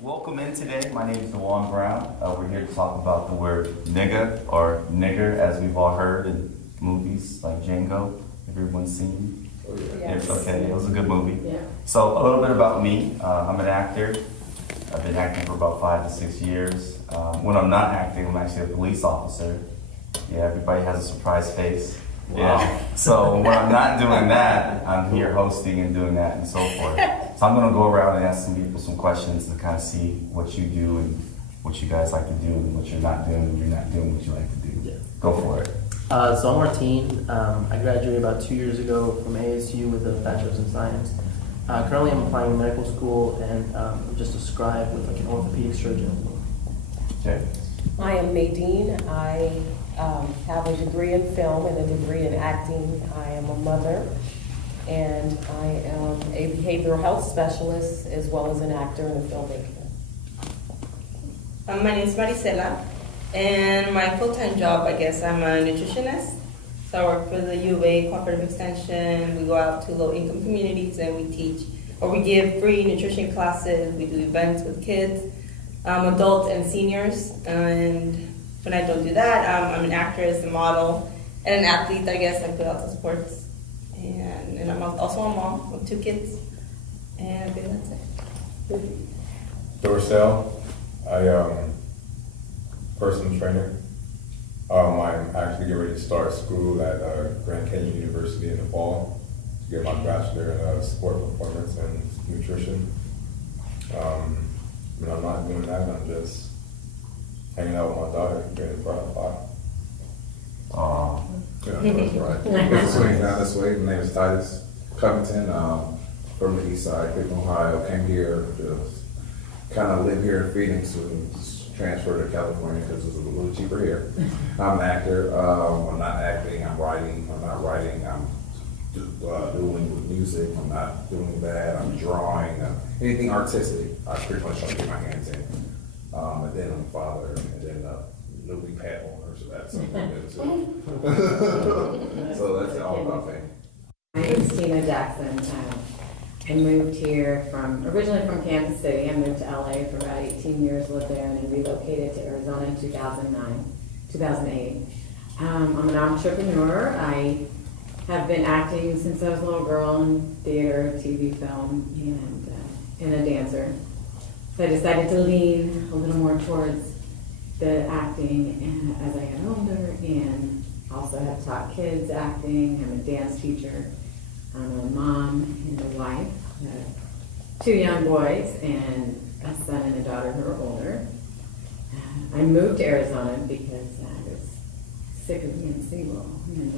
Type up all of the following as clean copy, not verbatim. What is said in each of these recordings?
Welcome in today. My name is Dewan Brown. We're here to talk about the word nigga or nigger, as we've all heard in movies like Django. Everyone's seen. Oh, yeah. Yes. Okay, it was a good movie. Yeah. So a little bit about me. I'm an actor. I've been acting for about 5 to 6 years. When I'm not acting, I'm actually a police officer. Yeah, everybody has a surprise face. Wow. Yeah. So when I'm not doing that, I'm here hosting and doing that and so forth. So I'm gonna go around and ask some people some questions to kind of see what you do and what you guys like to do and what you're not doing when you're not doing what you like to do. Yeah. Go for it. So I'm Martin. I graduated about 2 years ago from ASU with a bachelor's in science. Currently I'm applying to medical school and I'm just a scribe with like an orthopedic surgeon. Okay. I am Nadine. I have a degree in film and a degree in acting. I am a mother, and I am a behavioral health specialist as well as an actor and a filmmaker. My name is Maricela, and my full-time job, I guess, I'm a nutritionist. So I work for the U of A Cooperative Extension. We go out to low-income communities and we teach, or we give free nutrition classes. We do events with kids, adults and seniors. And when I don't do that, I'm an actress, a model, and an athlete, I guess. I put out the sports. And I'm also a mom of 2 kids. And I think that's it. Dorcel, I personal trainer. I'm actually getting ready to start school at Grand Canyon University in the fall to get my bachelor in sport performance and nutrition. When I'm not doing that, I'm just hanging out with my daughter, being a proud father. Oh, Yeah, that's right. It's swing down this way. My name is Titus Covington, from the east side, Cleveland, Ohio. Came here to kind of live here in Phoenix and just transferred to California because it was a little cheaper here. I'm an actor. I'm not acting. I'm writing. I'm not writing. I'm doing with music. I'm not doing that. I'm drawing. Anything artistic, I pretty much try to get my hands in. And then I'm a father, and then newly pet owner, so that's something good too. So that's all about me. My name is Tina Jackson. I moved here originally from Kansas City. I moved to LA for about 18 years, lived there, and then relocated to Arizona in 2008. I'm an entrepreneur. I have been acting since I was a little girl in theater, TV, film, and a dancer. So I decided to lean a little more towards the acting as I got older, and also have taught kids acting. I'm a dance teacher. I'm a mom and a wife. I have 2 young boys and a son and a daughter who are older. I moved to Arizona because I was sick of being single and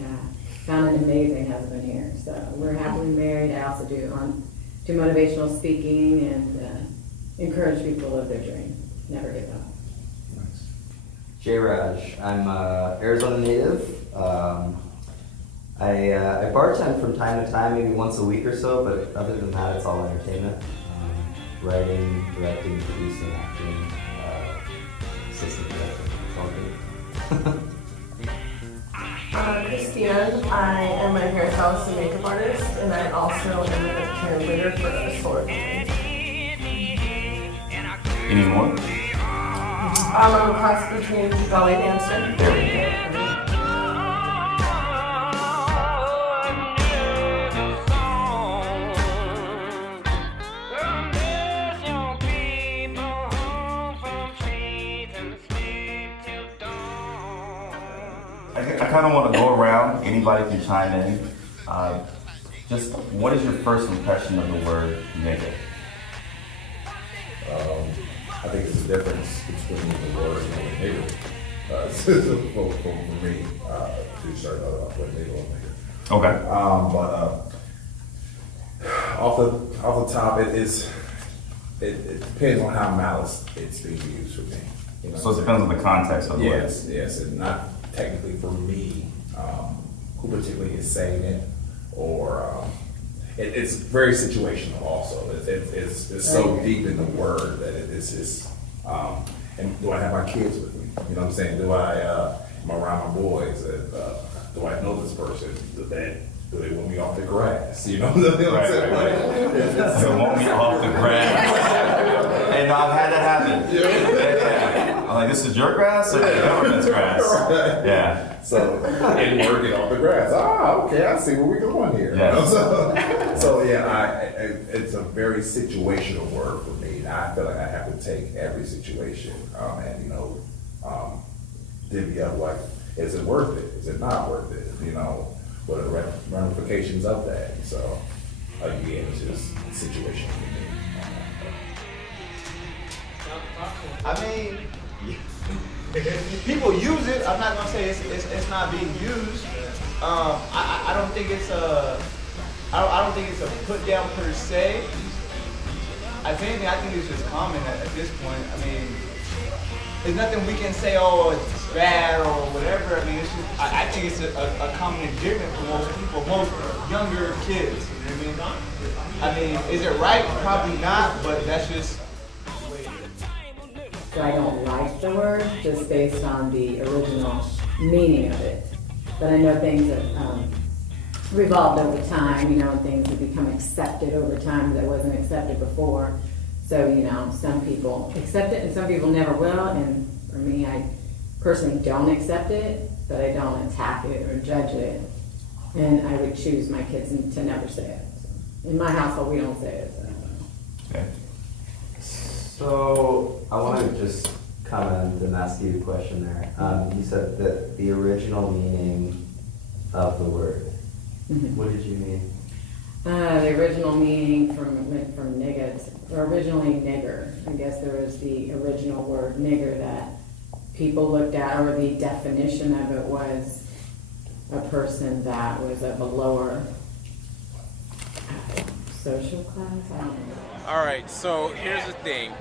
found an amazing husband here. So we're happily married. I also do motivational speaking and encourage people to live their dream. Never give up. Nice. Jay Raj. I'm a Arizona native. I bartend from time to time, maybe once a week or so, but other than that, it's all entertainment. Writing, directing, producing, acting, assistant director. It's all good. Christiane, I am a hairstylist and makeup artist, and I also am a cheerleader for a sorority. any more? I'm a cross between ballet dancer. There we go. I kind of want to go around. Anybody can chime in. Just what is your first impression of the word nigga? I think it's the difference between the word and the nigger. For me, to start off with nigger or nigger. Okay. Off the top, it depends on how malice it's being used for me. You know So it depends on the context of the word. Yes, and not technically for me, who particularly is saying it, or it's very situational. Also, it's so deep in the word that it's just. And do I have my kids with me? You know what I'm saying? Do I am I around my boys? Do I know this person? Do they want me off the grass? You know what I'm saying? Right. They want me off the grass. And I've had that this is your grass or the government's grass? Right. Yeah. So, and working off the grass. Okay, I see where we're going here. Yes. So yeah, it's a very situational word for me. I feel like I have to take every situation and divvy up like, is it worth it? Is it not worth it? What are the ramifications of that? So again, it's just situational for me. I mean, people use it. I'm not gonna say it's not being used. I don't think it's I don't think it's a put down per se. If anything, I think it's just common at this point. I mean, there's nothing we can say, oh, it's bad or whatever. I mean, it's just, I think it's a common endearment for most people, most younger kids. You know what I mean? Is it right? Probably not, but that's just. So I don't like the word just based on the original meaning of it. But I know things have revolved over time, and things have become accepted over time that wasn't accepted before. So, some people accept it and some people never will. And for me, I personally don't accept it, but I don't attack it or judge it. And I would choose my kids to never say it. So in my household, we don't say it. So. Okay. So I want to just comment and ask you a question there. You said that the original meaning of the word. Mm-hmm. What did you mean? The original meaning from nigga, originally nigger. I guess there was the original word nigger that people looked at, or the definition of it was a person that was of a lower social class. I don't know. All right, so here's the thing.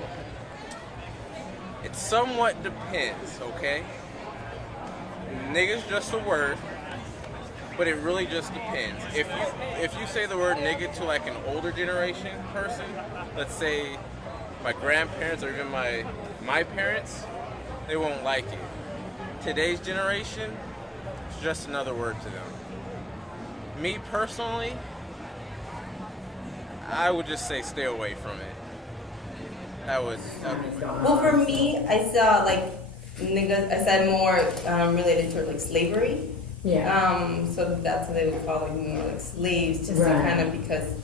It somewhat depends, okay? Nigga's just a word, but it really just depends. If you say the word nigga to like an older generation person, let's say my grandparents or even my parents, they won't like it. Today's generation, it's just another word to them. Me personally, I would just say stay away from it. That would be fine. Well, for me, I saw like niggas. I said more related to like slavery. Yeah. So that's what they would call like more like slaves, just Right. to kind of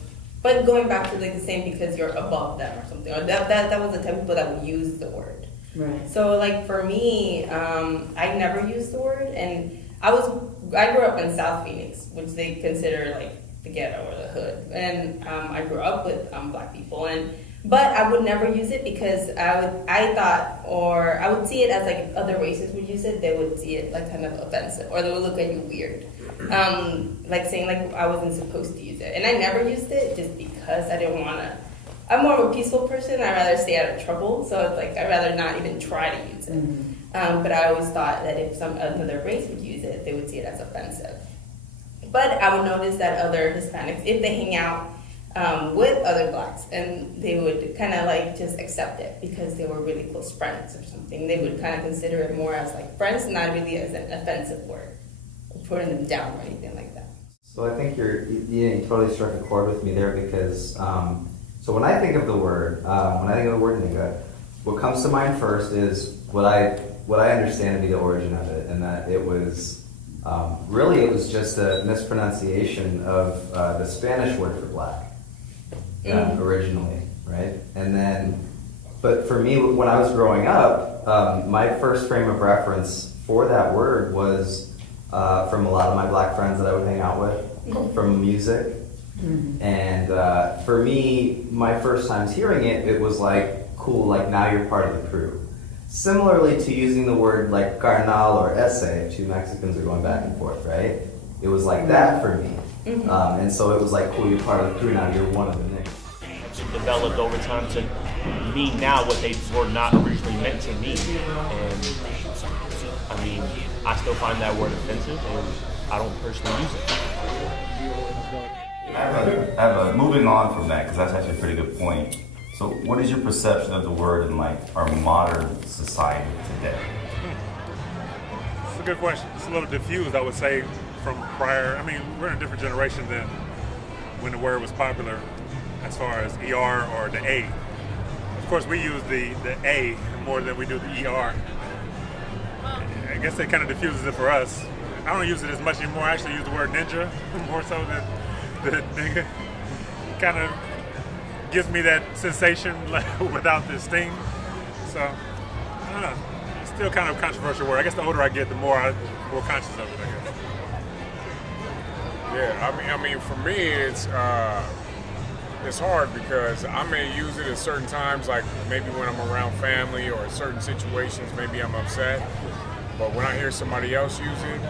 But going back to like the same because you're above them or something. Or that was the type of people that would use the word. Right. So like for me, I never used the word, and I grew up in South Phoenix, which they consider like the ghetto or the hood, and I grew up with black people, but I would never use it because I would see it as like if other races would use it, they would see it like kind of offensive, or they would look at you weird, like saying like I wasn't supposed to use it, and I never used it just because I didn't want to. I'm more of a peaceful person. I'd rather stay out of trouble, so it's like I'd rather not even try to use it. Mm-hmm. But I always thought that if another race would use it, they would see it as offensive. But I would notice that other Hispanics, if they hang out with other blacks, and they would kind of like just accept it because they were really close friends or something, they would kind of consider it more as like friends, not really as an offensive word, or putting them down or anything like that. So I think you totally struck a chord with me there because, so when I think of the word, nigga, what comes to mind first is what I understand to be the origin of it, and that it was really it was just a mispronunciation of the Spanish word for black originally, right? And then, but for me, when I was growing up, my first frame of reference for that word was from a lot of my black friends that I would hang out with, from music. Mm-hmm. And for me, my first times hearing it, it was like, cool, like now you're part of the crew. Similarly to using the word like carnal or ese, two Mexicans are going back and forth, right? It was like that for me. Mm-hmm. And so it was like, cool, you're part of the crew now, you're one of the niggas. Developed over time to mean now what they were not originally meant to mean. And I mean, I still find that word offensive, and I don't personally use it. I have a moving on from that, because that's actually a pretty good point. So what is your perception of the word in like our modern society today? It's a good question. It's a little diffused, I would say, from prior. I mean, we're in a different generation than when the word was popular as far as ER or the A. Of course, we use the A more than we do the ER. guess that kind of diffuses it for us. I don't use it as much anymore. I actually use the word ninja more so than nigga. Kind of gives me that sensation without the sting. So, I don't know. It's still kind of a controversial word. I guess the older I get, the more conscious of it, I guess. Yeah, I mean, for me, it's hard because I may use it at certain times, like maybe when I'm around family or in certain situations, maybe I'm upset. But when I hear somebody else use it,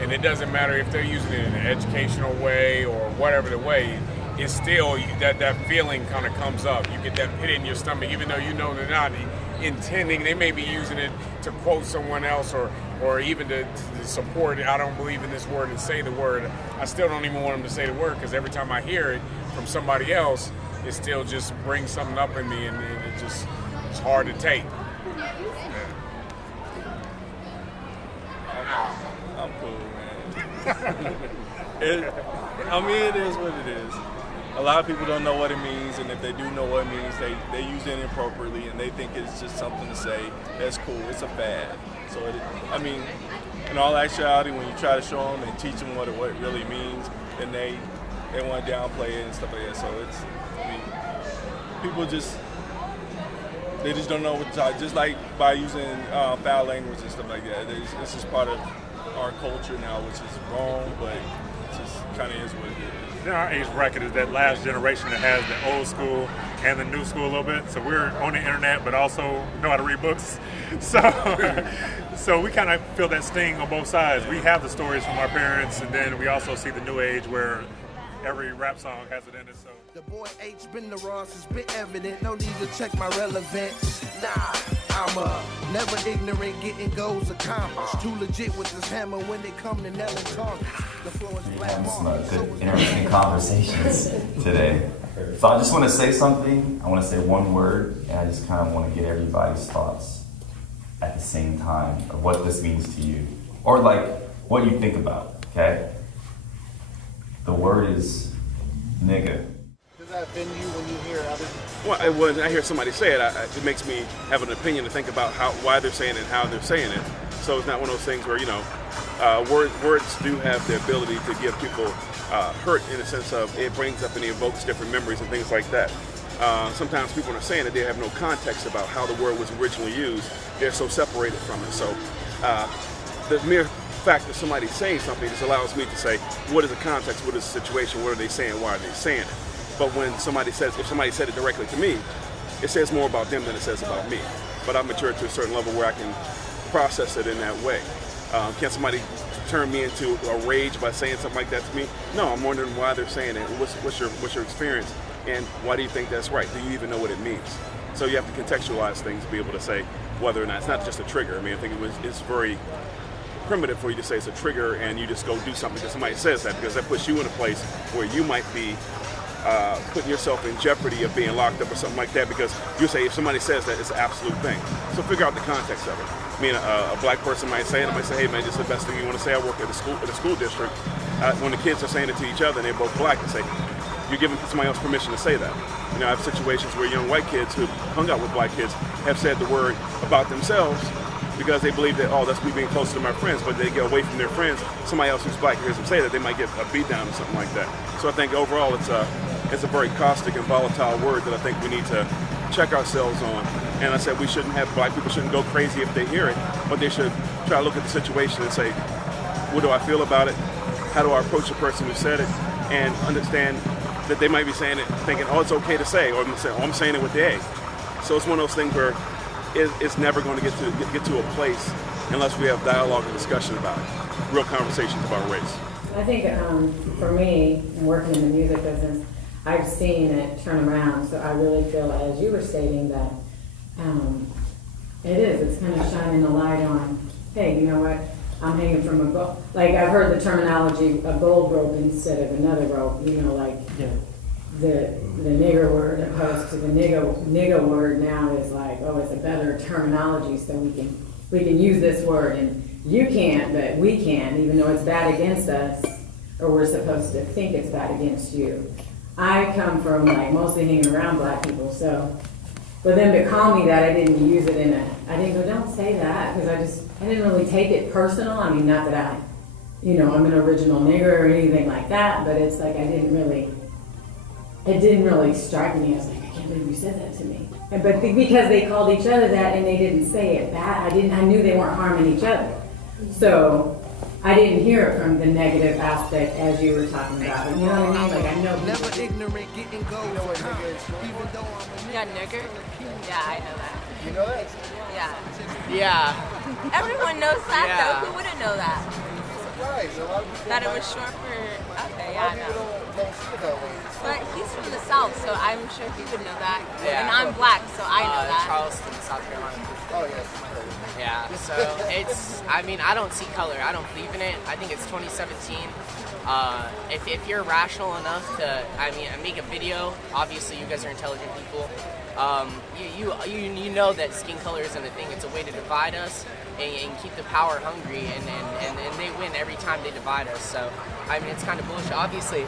and it doesn't matter if they're using it in an educational way or whatever the way, it's still that feeling kind of comes up. You get that pit in your stomach, even though you know they're not intending. They may be using it to quote someone else or even to support it. I don't believe in this word and say the word. I still don't even want them to say the word because every time I hear it from somebody else, it still just brings something up in me, and it's hard to take. I'm cool, man. It is what it is. A lot of people don't know what it means, and if they do know what it means, they use it inappropriately, and they think it's just something to say. That's cool. It's a fad. So, in all actuality, when you try to show them and teach them what it really means, then they want to downplay it and stuff like that. So people just don't know what to talk. Just like by using foul language and stuff like that. It's just part of our culture now, which is wrong, but it just kind of is what it is. Our age bracket is that last generation that has the old school and the new school a little bit. So we're on the internet, but also know how to read books. So we kind of feel that sting on both sides. We have the stories from our parents, and then we also see the new age where every rap song has it in it. So the boy H been the Ross, it's been evident. No need to check my relevance. Nah, I'm never ignorant, getting goals accomplished. Too legit with this hammer when they come to nail and target. The floor is black. Having some good, interesting conversations today. So I just want to say something. I want to say one word, and I just kind of want to get everybody's thoughts at the same time of what this means to you, or like what you think about. Okay. The word is nigga. Does that offend you when you hear others? Well, when I hear somebody say it, it makes me have an opinion to think about why they're saying it and how they're saying it. So it's not one of those things where, words do have the ability to give people hurt in the sense of it brings up and evokes different memories and things like that. Sometimes people are saying that they have no context about how the word was originally used. They're so separated from it. So the mere fact that somebody's saying something just allows me to say, what is the context, what is the situation, what are they saying, why are they saying it? But when if somebody said it directly to me, it says more about them than it says about me. But I've matured to a certain level where I can process it in that way. Can somebody turn me into a rage by saying something like that to me? No, I'm wondering why they're saying it. What's your experience, and why do you think that's right? Do you even know what it means? So you have to contextualize things to be able to say whether or not it's not just a trigger. I mean, I think it's very primitive for you to say it's a trigger and you just go do something because somebody says that, because that puts you in a place where you might be putting yourself in jeopardy of being locked up or something like that, because you say if somebody says that, it's an absolute thing. So figure out the context of it. I mean, a black person might say it, and might say, hey man, this is the best thing you want to say. I work at a school district. When the kids are saying it to each other and they're both black, they say, you're giving somebody else permission to say that. I have situations where young white kids who hung out with black kids have said the word about themselves because they believe that, that's me being closer to my friends, but they get away from their friends. Somebody else who's black hears them say that, they might get a beat down or something like that. So I think overall it's a very caustic and volatile word that I think we need to check ourselves on. And I said black people shouldn't go crazy if they hear it, but they should try to look at the situation and say, what do I feel about it? How do I approach the person who said it? And understand that they might be saying it thinking, it's okay to say, or I'm saying it with the A. So it's one of those things where it's never going to get to a place unless we have dialogue and discussion about it, real conversations about race. I think for me, working in the music business, I've seen it turn around. So I really feel, as you were stating, that it's kind of shining a light on, hey, you know what, I'm hanging from a gold. Like I've heard the terminology, a gold rope instead of another rope, the nigger word opposed to the nigga word now is like, it's a better terminology, so we can use this word, and you can't, but we can, even though it's bad against us, or we're supposed to think it's bad against you. I come from mostly hanging around black people, so For them to call me that, I didn't use it I didn't go, don't say that, because I didn't really take it personal. I mean, not that I'm an original nigger or anything like that, but it's like it didn't really strike me. I was like, I can't believe you said that to me. But because they called each other that and they didn't say it bad, I knew they weren't harming each other. So I didn't hear it from the negative aspect as you were talking about it. You know what I mean? Like, I know. Never ignorant, getting gold. Yeah, nigger? Yeah, I know that. You know that? Yeah. Yeah. Everyone knows that, Yeah. though. Who wouldn't know that? Surprised. A lot of people That it don't- was short for. Okay, a yeah, lot I of people know. don't see it that way. But he's from the South, so I'm sure he would know that. Yeah. And I'm black, so I know that. Charleston, South Carolina. Oh, yes. Yeah, so I don't see color. I don't believe in it. I think it's 2017. If you're rational enough to, make a video, obviously you guys are intelligent people. You know that skin color isn't a thing. It's a way to divide us and keep the power hungry, and they win every time they divide us. So, it's kind of bullshit. Obviously,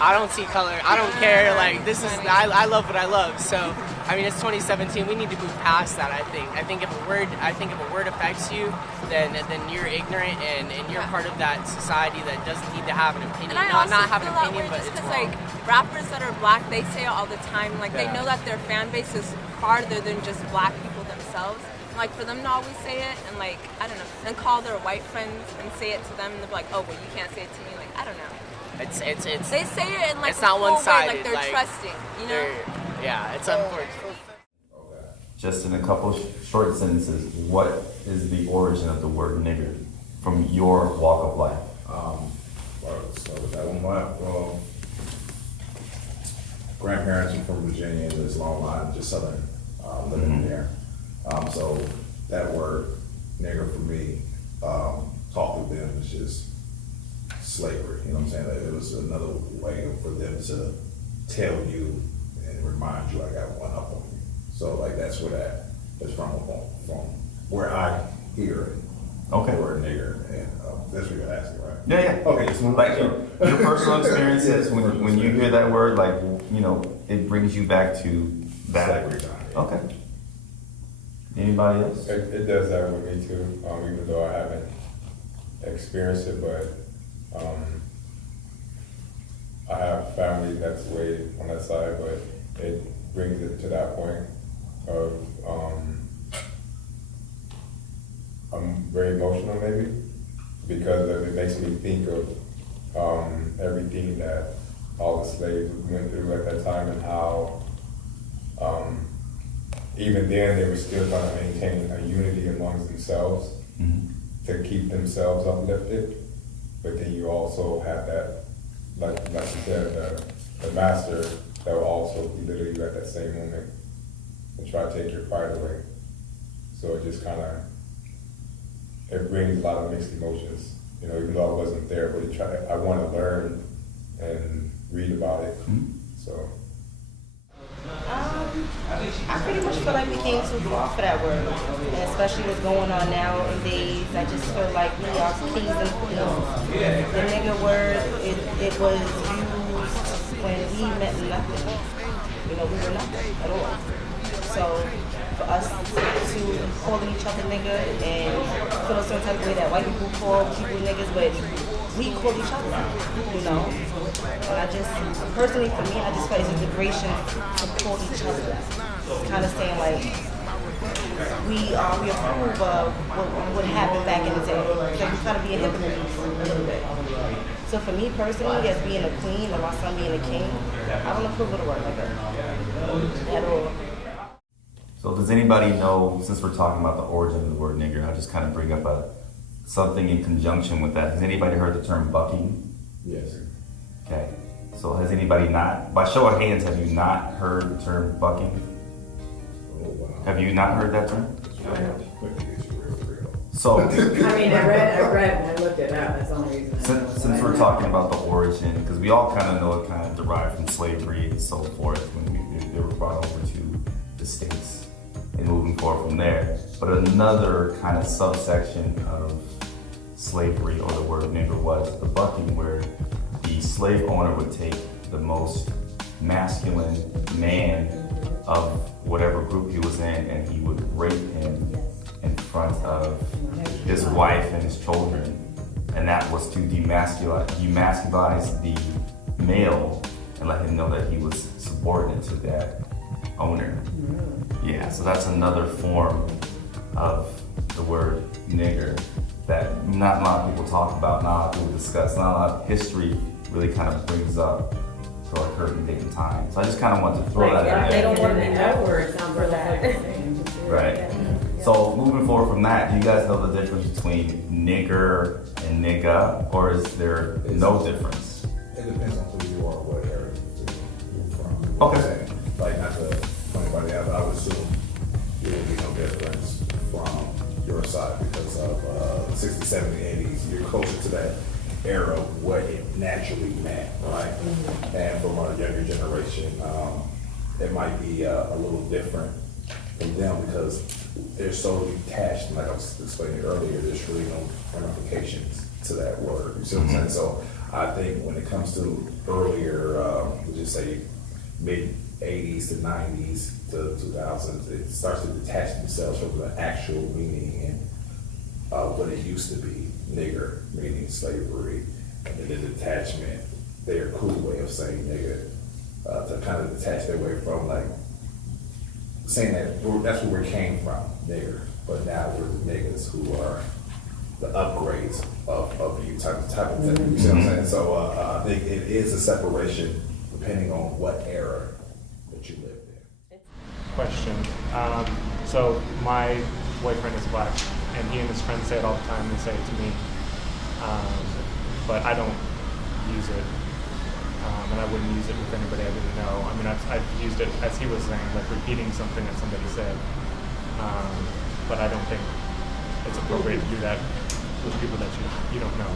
I don't see color. I don't care. Like, I love what I love. So, it's 2017. We need to move past that. I think if a word affects you, then you're ignorant and you're part of that society that doesn't need to have an opinion. And I Not also have an feel that opinion, way but just it's because, wrong. like, rappers that are black, they say it all the time. Like, they Yeah. know that their fan base is farther than just black people themselves. Like, for them to always say it and, like, I don't know, and call their white friends and say it to them, and they're like, oh, well, you can't say it to me. Like, I don't know. It's They say it in, like, it's a not cool way, one-sided. like they're trusting, you know? Yeah, it's unfortunate. Just in a couple short sentences, what is the origin of the word nigger from your walk of life? So that one, well, grandparents are from Virginia, and there's a long line, just southern, living there. So that word, nigger, for me, talk to them is just slavery, you know what I'm saying? That it was another way for them to tell you and remind you, I got one up on you. So like that's where that is from where I hear it. Okay. The word nigger, and that's what you're asking, right? Yeah. Okay, just move Like on. your personal experiences when you hear that word, like, it brings you back to that. Slavery time. Okay. Anybody else? It does that with me too, even though I haven't experienced it, but I have family that's way on that side, but it brings it to that point of I'm very emotional maybe because it makes me think of everything that all the slaves went through at that time and how even then they were still trying to maintain a unity amongst themselves to keep themselves uplifted. But then you also have that, like you said, the master that will also belittle you at that same moment and try to take your pride away. So it just it brings a lot of mixed emotions. Even though I wasn't there, but I want to learn and read about it. So. I pretty much feel like we came too far for that word, and especially what's going on nowadays. I just feel like we are kings and queens. The nigger word, it was used when we meant nothing. We were nothing at all. So for us to calling each other nigger and feel a certain type of way that white people call people niggers, but we call each other, And I just, personally for me, I just feel it's a degradation to call each other. It's kind of saying like, we approve of what happened back in the day. It's like we're trying to be a hypocrite a little bit. So for me personally, as being a queen and my son being a king, I don't approve of the word like that at all. So does anybody know, since we're talking about the origin of the word nigger, I'll just kind of bring up something in conjunction with that. Has anybody heard the term bucking? Yes. Okay. So has anybody not, by show of hands, have you not heard the term bucking? Oh, wow. Have you not heard that term? So, I looked it up, that's the only reason. since we're talking about the origin, because we all kind of know it kind of derived from slavery and so forth when they were brought over to the States and moving forward from there. But another kind of subsection of slavery, or the word nigger, was the bucking, where the slave owner would take the most masculine man of whatever group he was in, and he would rape him in front of his wife and his children. And that was to demasculinize the male and let him know that he was subordinate to that owner. Yeah, so that's another form of the word nigger that not a lot of people talk about, not a lot of people discuss, not a lot of history really kind of brings up to our current date and time. So I just kind of wanted to throw that in there. They don't want to be that word for that. Right. So moving forward from that, do you guys know the difference between nigger and nigga, or is there no difference? It depends on who you are, what area you're from. Okay. Like, not to point anybody out, but I would assume there would be no difference from your side because of the 60s, 70s, 80s. You're closer to that era of what it naturally meant, right? And from a younger generation, it might be a little different from them because they're so detached. Like I was explaining earlier, there's really no ramifications to that word. You see what I'm saying? So I think when it comes to earlier, we'll just say mid 80s to 90s to 2000s, it starts to detach themselves from the actual meaning and what it used to be, nigger, meaning slavery, and then the detachment, their cool way of saying nigger, to kind of detach their way from like saying that that's where we came from, nigger, but now we're the niggas who are the upgrades of you type of thing. You see what I'm saying? So I think it is a separation depending on what era that you lived in. Question. So my boyfriend is black, and he and his friends say it all the time. They say it to me, but I don't use it, and I wouldn't use it with anybody I didn't know. I mean, I've used it, as he was saying, like repeating something that somebody said, but I don't think it's appropriate to do that with people that you don't know.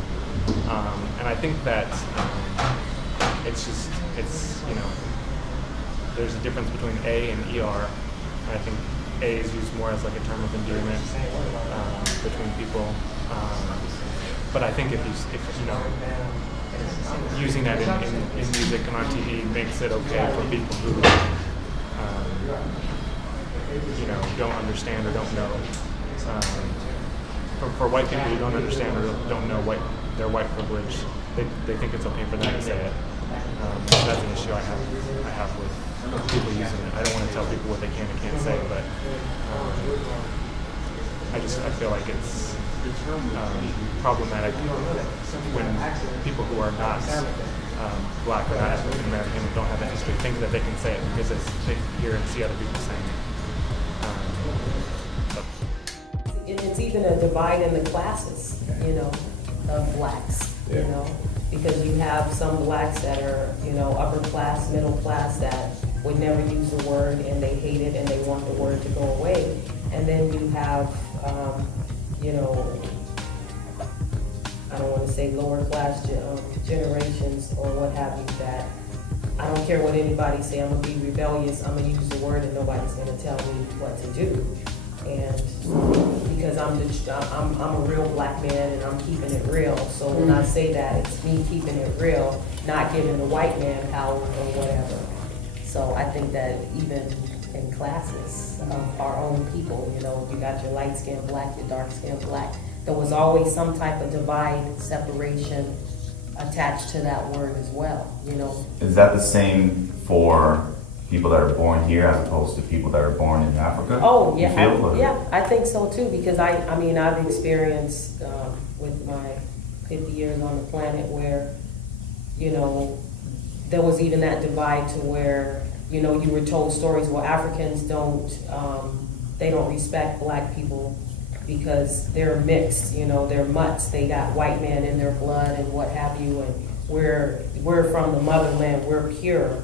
And I think that it's you know, there's a difference between A and ER. And I think A is used more as like a term of endearment between people. But I think if you know, using that in music and on TV makes it okay for people who you know, don't understand or don't know. For white people who don't understand or don't know their white privilege, they think it's okay for them to say it. That's an issue I have with people using it. I don't want to tell people what they can and can't say, but I feel like it's problematic when people who are not black or not African American and don't have that history think that they can say it because they hear and see other people saying it. And it's even a divide in the classes, you know, of blacks, you know, because you have some blacks that are, you know, upper class, middle class that would never use the word and they hate it and they want the word to go away. And then you have, you know, I don't want to say lower class generations or what have you, that I don't care what anybody say, I'm going to be rebellious, I'm going to use the word and nobody's going to tell me what to do. And because I'm a real black man and I'm keeping it real. So when I say that, it's me keeping it real, not giving the white man power or whatever. So I think that even in classes of our own people, you know, you got your light-skinned black, your dark-skinned black, there was always some type of divide, separation attached to that word as well, you know. Is that the same for people that are born here as opposed to people that are born in Africa? Oh, yeah, I think so too, because I mean, I've experienced with my 50 years on the planet where, you know, there was even that divide to where, you know, you were told stories where Africans they don't respect black people because they're mixed, you know, they're mutts, they got white man in their blood and what have you, and we're from the motherland, we're pure.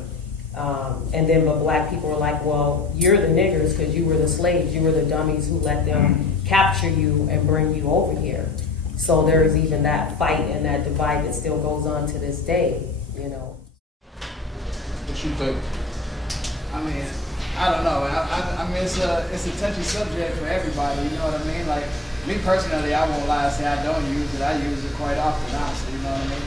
And then, but black people are like, well, you're the niggers because you were the slaves, you were the dummies who let them capture you and bring you over here. So there's even that fight and that divide that still goes on to this day, you know. What you think? I mean, I don't know. I mean, it's a touchy subject for everybody. You know what I mean? Like me personally, I won't lie and say I don't use it. I use it quite often, honestly. You know what I mean?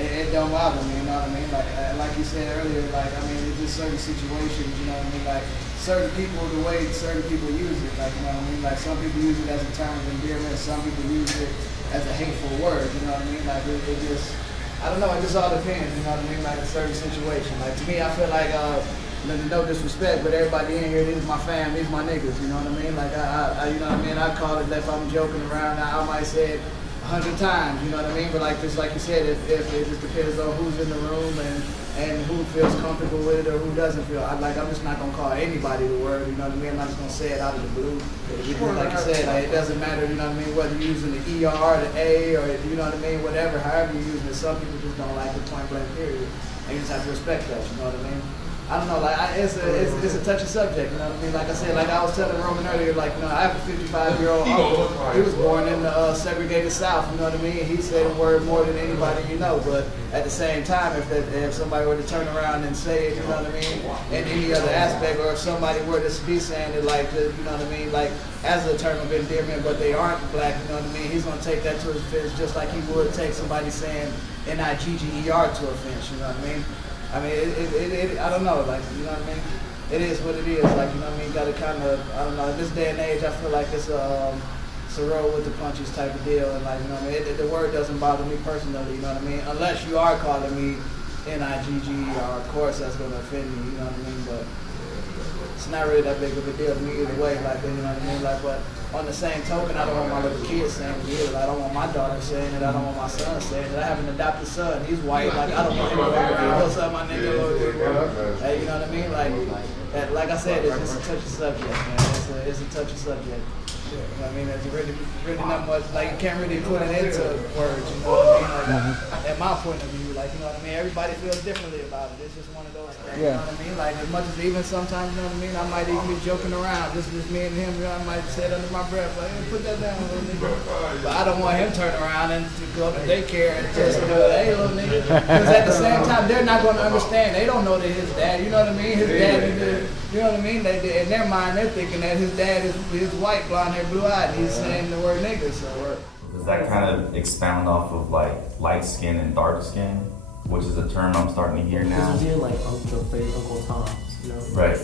It don't bother me. You know what I mean? Like you said earlier, like I mean, it's just certain situations. You know what I mean? Like certain people, the way certain people use it, like, you know what I mean? Like, some people use it as a term of endearment, some people use it as a hateful word, you know what I mean? Like, it just, I don't know, it just all depends, you know what I mean? Like, a certain situation. Like, to me, I feel like, no disrespect, but everybody in here, these are my fam, these my niggas, you know what I mean? Like, I you know what I mean? I call it, if I'm joking around, I might say it 100 times, you know what I mean? But like, just like you said, if it just depends on who's in the room and who feels comfortable with it or who doesn't feel. I'm just not gonna call anybody the word, you know what I mean? I'm not just gonna say it out of the blue. Like you said, like, it doesn't matter, you know what I mean? Whether you're using the ER, the A, or you know what I mean? Whatever, however you're using it. Some people just don't like the point blank period. And you just have to respect that, you know what I mean? I don't know, like, it's a touchy subject, you know what I mean? Like I said, like I was telling Roman earlier, like, you know, I have a 55-year-old uncle. He was born in the segregated South, you know what I mean? He said a word more than anybody you know, but at the same time, if somebody were to turn around and say it, you know what I mean, in any other aspect, or if somebody were to be saying it like, you know what I mean, like, as a term of endearment, but they aren't black, you know what I mean, he's gonna take that to his fist just like he would take somebody saying N-I-G-G-E-R to offense, you know what I mean? I mean, I don't know, like, you know what I mean? It is what it is, like, you know what I mean? You gotta kind of, I don't know, in this day and age, I feel like it's a roll with the punches type of deal, and like, you know what I mean? The word doesn't bother me personally, you know what I mean? Unless you are calling me N-I-G-G-E-R, of course that's gonna offend me, you know what I mean? But it's not really that big of a deal to me either way, like, you know what I mean? Like, but on the same token, I don't want my little kids saying it either. I don't want my daughter saying it. I don't want my son saying it. I have an adopted son. He's white. Like, I don't want him to go, what's up, my nigga? Hey, you know what I mean? Like I said, it's just a touchy subject, man. It's a touchy subject. You know what I mean? There's really not much, like, you can't really put it into words, you know what I mean? Like, at my point of view, like, you know what I mean? Everybody feels differently about it. It's just one of those things, you know what I mean? Like, as much as even sometimes, you know what I mean? I might even be joking around, just me and him, you know, I might say it under my breath, like, hey, put that down, little nigga. But I don't want him to turn around and to go to daycare and just, hey, little nigga. Because at the same time, they're not going to understand. They don't know that his dad, you know what I mean? His dad is, you know what I mean? In their mind, they're thinking that his dad is white, blonde hair, blue eyed, and he's saying the word nigga. So does that kind of expound off of like light skin and dark skin, which is a term I'm starting to hear now? Because you're like the phrase Uncle Tom's, you know? Right.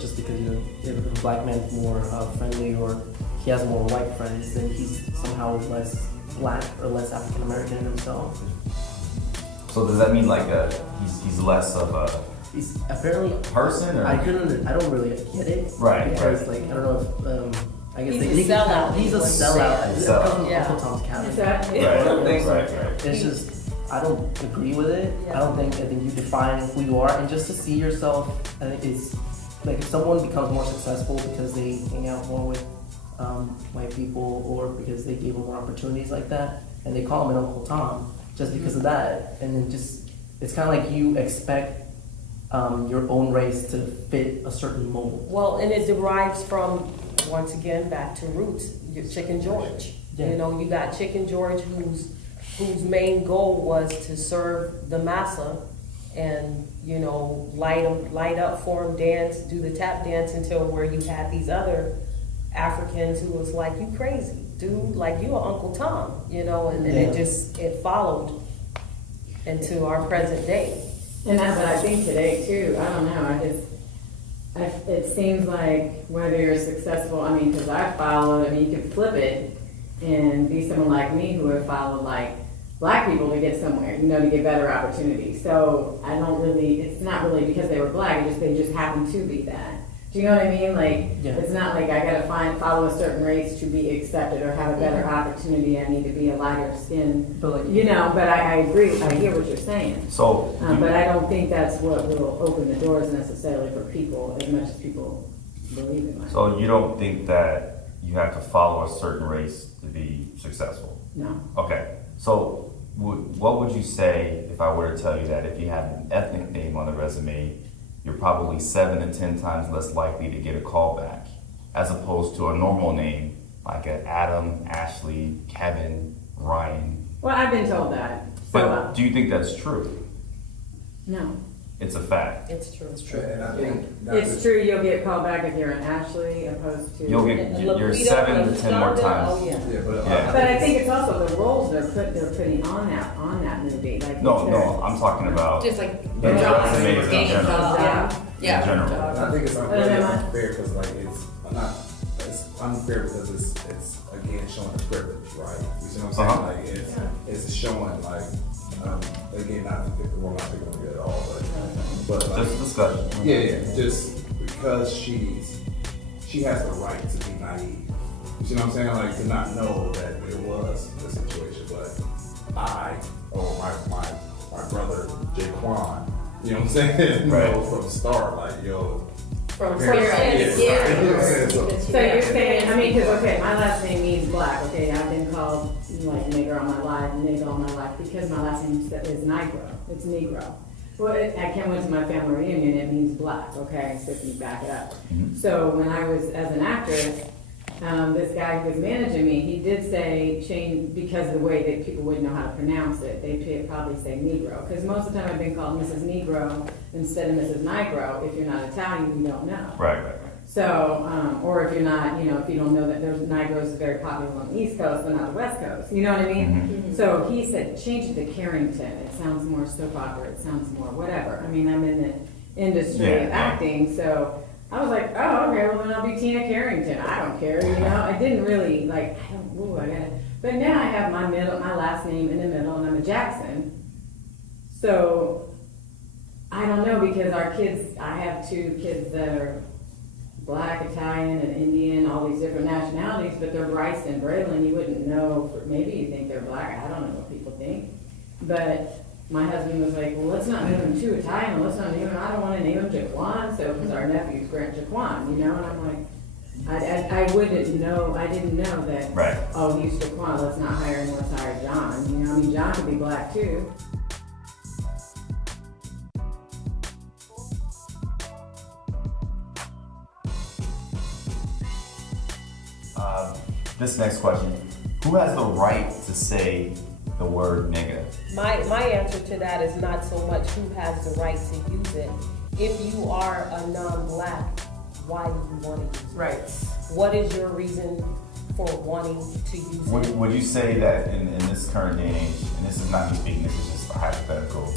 Just because, you know, if a black man's more friendly or he has more white friends, then he's somehow less black or less African American himself. So does that mean like he's less of a He's apparently person, or I don't really get it. Right. Because like I don't know if I guess He's a sellout. He's a sellout. Yeah. Uncle Tom's Cabin. Exactly. Right. It's just I don't agree with it. Yeah. I think you define who you are, and just to see yourself. I think it's like if someone becomes more successful because they hang out more with white people, or because they gave them more opportunities like that, and they call him an Uncle Tom just because of that, and then just it's kind of like you expect your own race to fit a certain mold. Well, and it derives from, once again, back to roots, your Chicken George. Yeah. You know, you got Chicken George whose main goal was to serve the massa and, you know, light up for him, dance, do the tap dance until where you had these other Africans who was like, you crazy, dude, like you are Uncle Tom, you know, and then it followed into our present day. And that's what I think today too. I don't know. It seems like whether you're successful, I mean, because I followed, I mean, you could flip it and be someone like me who have followed like black people to get somewhere, you know, to get better opportunities. So it's not really because they were black, they just happen to be that. Do you know what I mean? Like, It's not like I gotta follow a certain race to be accepted or have a better opportunity. I need to be a lighter skin, you know. But I agree. I hear what you're saying. So, but I don't think that's what will open the doors necessarily for people as much as people believe in that. So you don't think that you have to follow a certain race to be successful? No. Okay. So what would you say if I were to tell you that if you have an ethnic name on the resume, you're probably 7 to 10 times less likely to get a call back, as opposed to a normal name like an Adam, Ashley, Kevin, Ryan? Well, I've been told that. But do you think that's true? No. It's a fact. It's true. It's true. And I think It's true. You'll get called back if you're an Ashley, opposed to. You'll get you're 7 to 10 more times. Oh, yeah. But I think it's also the roles they're putting on that movie. Like No, I'm talking about Just like the jobs. resumes in Getting general. jobs, in general. I think it's unfair because like it's unfair because it's again showing the privilege, right? You see what I'm saying? Like it's showing like again not to pick the wrong, not picking on you at all, but like, just discussion. Yeah, just because she has the right to be naive. You see what I'm saying? Like to not know that there was a situation, but my brother Jaquan, you know what I'm saying? Right. Know from the start, like yo. From So you're saying, I mean, because, okay, my last name means black, okay? I've been called, like, nigger all my life, nigga all my life, because my last name is Negro. It's Negro. Well, I came into my family reunion, it means black, okay? So if you back it up. So when I was, as an actress, this guy who was managing me, he did say change, because of the way that people wouldn't know how to pronounce it, they'd probably say Negro. Because most of the time I've been called Mrs. Negro instead of Mrs. Negro. If you're not Italian, you don't know. Right. So, or if you're not, if you don't know that there's Negros is very popular on the East Coast, but not the West Coast. You know what I mean? So he said, change it to Carrington. It sounds more soap opera. It sounds more whatever. I mean, I'm in the industry of acting, so I was like, oh, okay, well then I'll be Tina Carrington. I don't care, I didn't really, like, but now I have my last name in the middle, and I'm a Jackson. So, I don't know, because our kids, I have 2 kids that are black, Italian, and Indian, all these different nationalities, but they're Bryce and Braylon. You wouldn't know, maybe you think they're black. I don't know what people think. But my husband was like, well, let's not name him too Italian. Let's not name him, I don't want to name him Jaquan. So, because our nephew's Grant Jaquan, and I'm like, I wouldn't know, I didn't know that, oh, he's Jaquan, let's not hire him, let's hire John. John could be black too. This next question, who has the right to say the word nigga? My answer to that is not so much who has the right to use it. If you are a non-black, why do you want to use it? Right. What is your reason for wanting to use it? Would you say that in this current day and age, and this is not me speaking, this is just a hypothetical,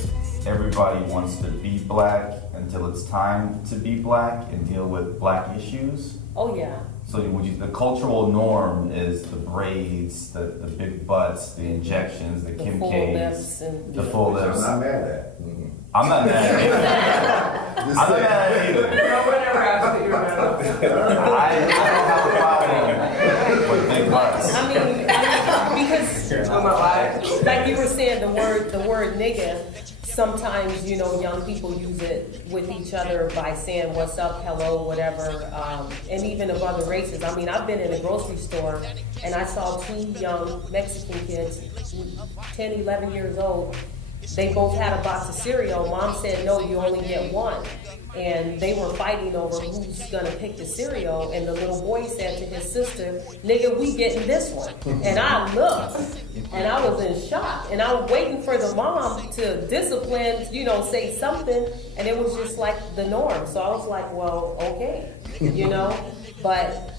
everybody wants to be black until it's time to be black and deal with black issues? Oh yeah. So the cultural norm is the braids, the big butts, the injections, the Kim K's, the full lips. I'm not mad at that. I'm not mad at it. I'm not mad at it either. I don't have a problem with big butts. I mean, because like you were saying, the word nigga, sometimes, young people use it with each other by saying what's up, hello, whatever, and even of other races. I mean, I've been in a grocery store and I saw 2 young Mexican kids, 10, 11 years old. They both had a box of cereal. Mom said, no, you only get one. And they were fighting over who's gonna pick the cereal. And the little boy said to his sister, nigga, we getting this one. And I looked, and I was in shock. And I was waiting for the mom to discipline, say something. And it was just like the norm. So I was like, well, okay, But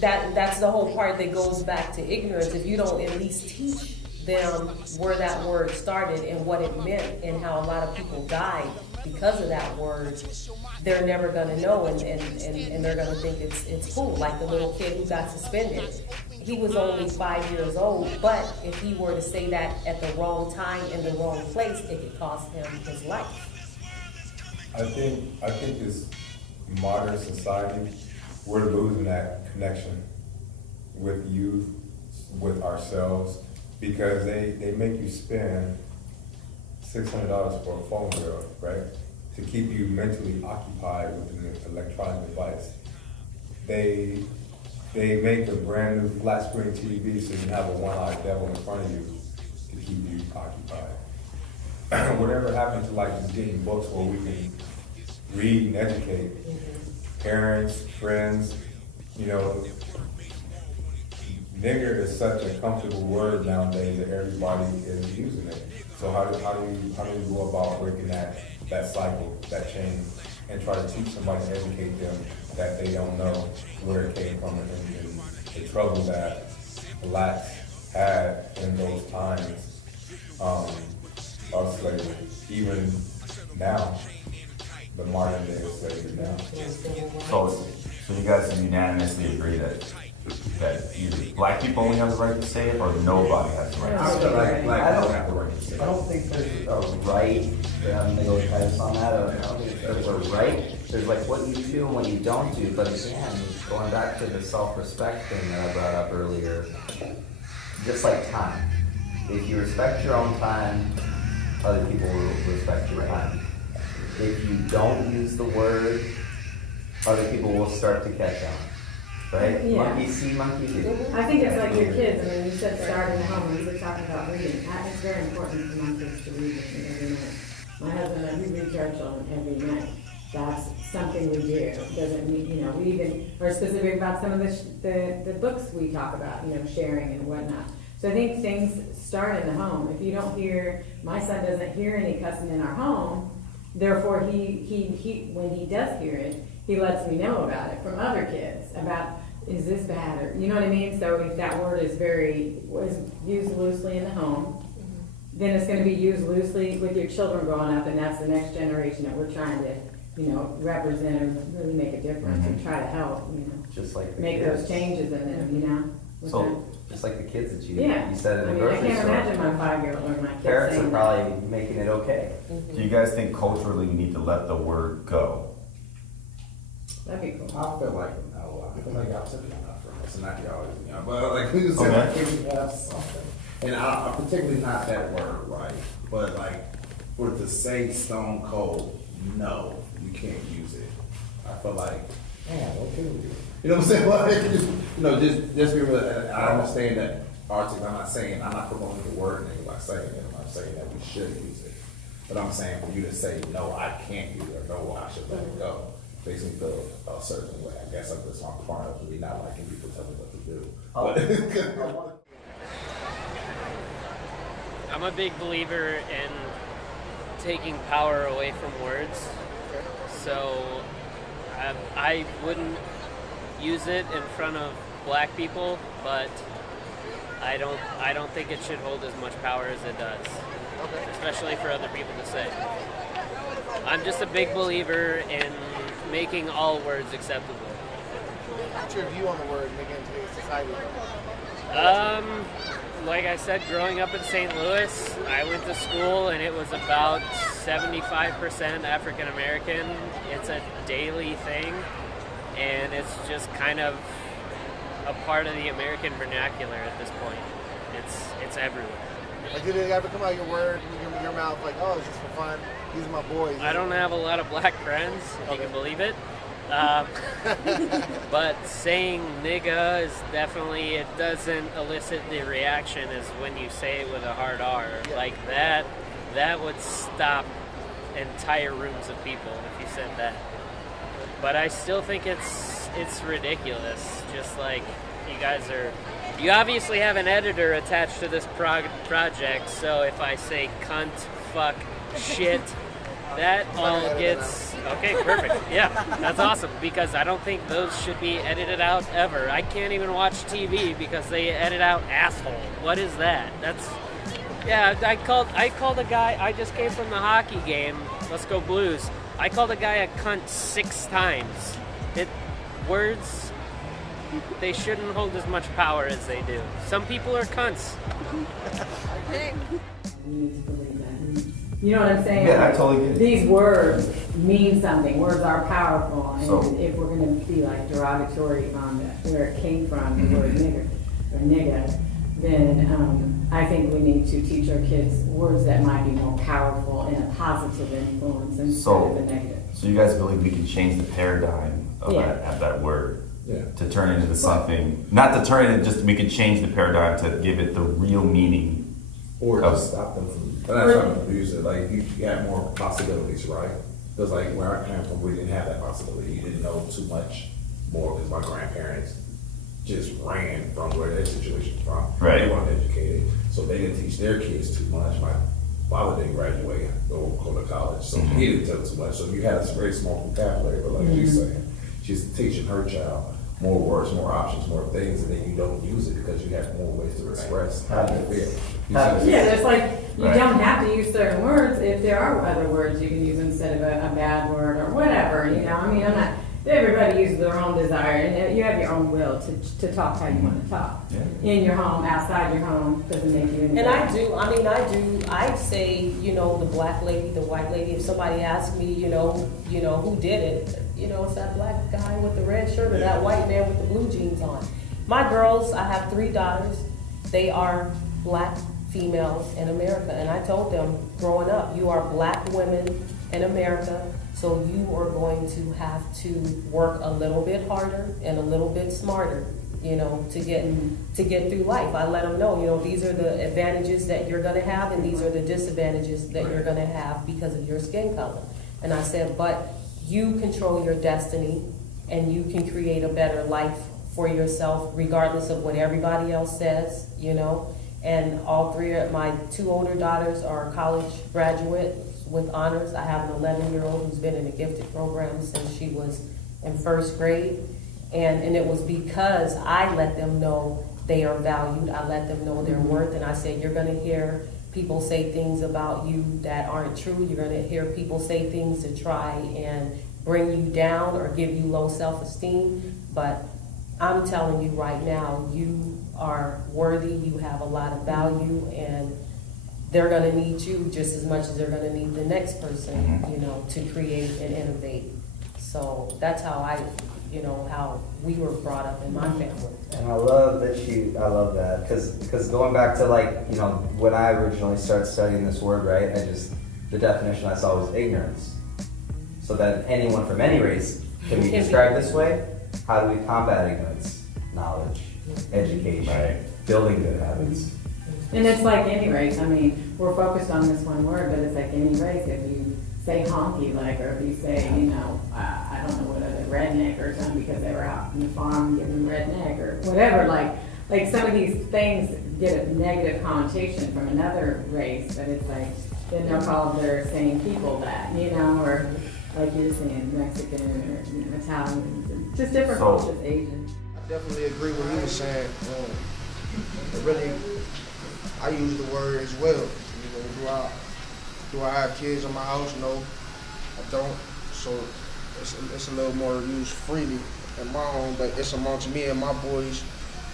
that's the whole part that goes back to ignorance. If you don't at least teach them where that word started and what it meant and how a lot of people died because of that word, they're never gonna know, and they're gonna think it's cool. Like the little kid who got suspended. He was only 5 years old, but if he were to say that at the wrong time in the wrong place, it could cost him his life. I think this modern society, we're losing that connection with youth, with ourselves, because they make you spend $600 for a phone bill, right? To keep you mentally occupied with an electronic device. They make a brand new flat screen TV so you can have a one-eyed devil in front of you to keep you occupied. Whatever happened to like just getting books where we can read and educate parents, friends, nigger is such a comfortable word nowadays that everybody is using it. So how do you go about breaking that cycle, that chain, and try to teach somebody, educate them that they don't know where it came from and the trouble that blacks had in those times of slavery, even now. the modern day slavery now. So you guys unanimously agree that either black people only have the right to say it, or nobody has the right to say it? Black people have the right to say it. I don't think there's a right, I'm gonna go Titus on that, I don't think there's a right. There's like what you do and what you don't do, but again, going back to the self-respect thing that I brought up earlier, just like time. If you respect your own time, other people will respect your time. If you don't use the word, other people will start to catch on. Right? Yeah. Monkey see, monkey do. I think it's like your kids. I mean, you said start in the home. We were talking about reading. It's very important for my kids to read with me every night. My husband and I, we read to our children every night. That's something we do. Doesn't mean, you know, we even are specific about some of the books we talk about, you know, sharing and whatnot. So I think things start in the home. If you don't hear, my son doesn't hear any cussing in our home, therefore he when he does hear it, he lets me know about it from other kids about, is this bad, or you know what I mean? So if that word is used loosely in the home, then it's going to be used loosely with your children growing up, and that's the next generation that we're trying to, you know, represent and really make a difference and try to help, you know, just like the make kids. those changes in them, you know. So just like the kids that you said in I the mean, I grocery can't store. imagine my 5-year-old or my kids Parents saying are probably making it okay. Do you guys think culturally we need to let the word go? That'd be cool. I feel like, no, I feel like y'all took enough from us, not y'all, you know, but like, we just said, like, if we have something. And I particularly not that word, right? But like, for it to say stone cold, no, you can't use it. I feel like, man, what can we do? You know what I'm saying? Like, you know, just be real. I understand that artists, I'm not promoting the word nigga by saying it. I'm not saying that we should use it. But I'm saying for you to say, no, I can't use it, or no, I should let it go, makes me feel a certain way. I guess I'm just on part of really not liking people tell me what to do. But I'm a big believer in taking power away from words. So I wouldn't use it in front of black people, but I don't think it should hold as much power as it does, especially for other people to say. I'm just a big believer in making all words acceptable. What's your view on the word making it into today's society? Like I said, growing up in St. Louis, I went to school and it was about 75% African American. It's a daily thing, and it's just kind of a part of the American vernacular at this point. It's everywhere. Like, did it ever come out of your mouth like, oh, it's just for fun? These are my boys. I don't have a lot of black friends, if you can believe it. But saying nigga is definitely, it doesn't elicit the reaction as when you say it with a hard R. Like that would stop entire rooms of people if you said that. But I still think it's ridiculous. Just like you obviously have an editor attached to this project, so if I say cunt, fuck, shit, that all gets, okay, perfect. Yeah, that's awesome, because I don't think those should be edited out ever. I can't even watch TV because they edit out asshole. What is that? I called a guy, I just came from the hockey game, let's go Blues. I called a guy a cunt 6 times. Words, they shouldn't hold as much power as they do. Some people are cunts. You know what I'm saying? Yeah, I totally get it. These words mean something. Words are powerful, and So- if we're going to be like derogatory on where it came from, the word nigger or nigga, then I think we need to teach our kids words that might be more powerful and a positive influence instead of a negative. So you guys believe we can change the paradigm of that word? Yeah. To turn it into something, not to turn it, just we can change the paradigm to give it the real meaning. Or just stop them from. But that's how to use it. Like you have more possibilities, right? Because like where I came from, we didn't have that possibility. You didn't know too much more because my grandparents just ran from where their situation was from. Right. They weren't educated, so they didn't teach their kids too much. My father didn't graduate, go to college, so he didn't tell too much. So you had a very small vocabulary. But like she's saying, she's teaching her child more words, more options, more things, and then you don't use it because you have more ways to express how you feel. Yeah, it's like you Right. don't have to use certain words if there are other words you can use instead of a bad word or whatever. You know, I mean, I'm not. Everybody uses their own desire, and you have your own will to talk how you want to talk. In your home, outside your home, doesn't make you any And I better. do, I say, you know, the black lady, the white lady, if somebody asks me, you know, who did it, you know, it's that black guy with the red shirt or that white man with the blue jeans on. My girls, I have 3 daughters, they are black females in America, and I told them growing up, you are black women in America, so you are going to have to work a little bit harder and a little bit smarter, you know, to get through life. I let them know, you know, these are the advantages that you're gonna have and these are the disadvantages that you're gonna have because of your skin color. And I said, but you control your destiny and you can create a better life for yourself regardless of what everybody else says, you know. And all 3 of my 2 older daughters are college graduates with honors. I have an 11-year-old who's been in a gifted program since she was in 1st grade. And it was because I let them know they are valued. I let them know their worth. And I said, you're going to hear people say things about you that aren't true. You're going to hear people say things to try and bring you down or give you low self-esteem. But I'm telling you right now, you are worthy. You have a lot of value, and they're going to need you just as much as they're going to need the next person, you know, to create and innovate. So that's how how we were brought up in my family. And I love that, because going back to, like, you know, when I originally started studying this word, right, the definition I saw was ignorance. So that anyone from any race can be described this way. How do we combat ignorance? Knowledge, education, building good habits. And it's like any race. I mean, we're focused on this one word, but it's like any race. If you say honky, like, or if you say, you know, I don't know what other redneck or something because they were out in the farm giving redneck or whatever, like some of these things get a negative connotation from another race, but it's like, then they'll call their same people that, you know, or like you're saying, Mexican or, you know, Italian, just different cultures, Asian. I definitely agree with what you were saying. Really, I use the word as well. You know, do I have kids in my house? No, I don't. So it's a little more used freely in my home, but it's amongst me and my boys,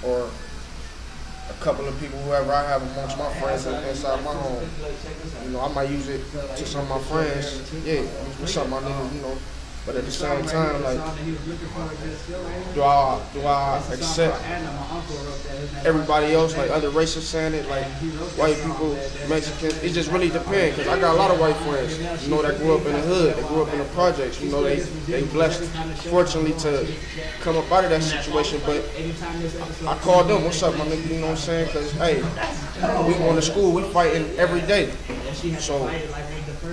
or a couple of people, whoever I have amongst my friends inside my home. You know, I might use it to some of my friends. Yeah, it's something I need, you know. But at the same time, like, do I accept everybody else, like other races saying it, like white people, Mexicans? It just really depends, because I got a lot of white friends, you know, that grew up in the hood, that grew up in the projects, you know, they blessed, fortunately, to come up out of that situation. But I called them, what's up, my nigga, you know what I'm saying? Because, hey, we going to school, we fighting every day. So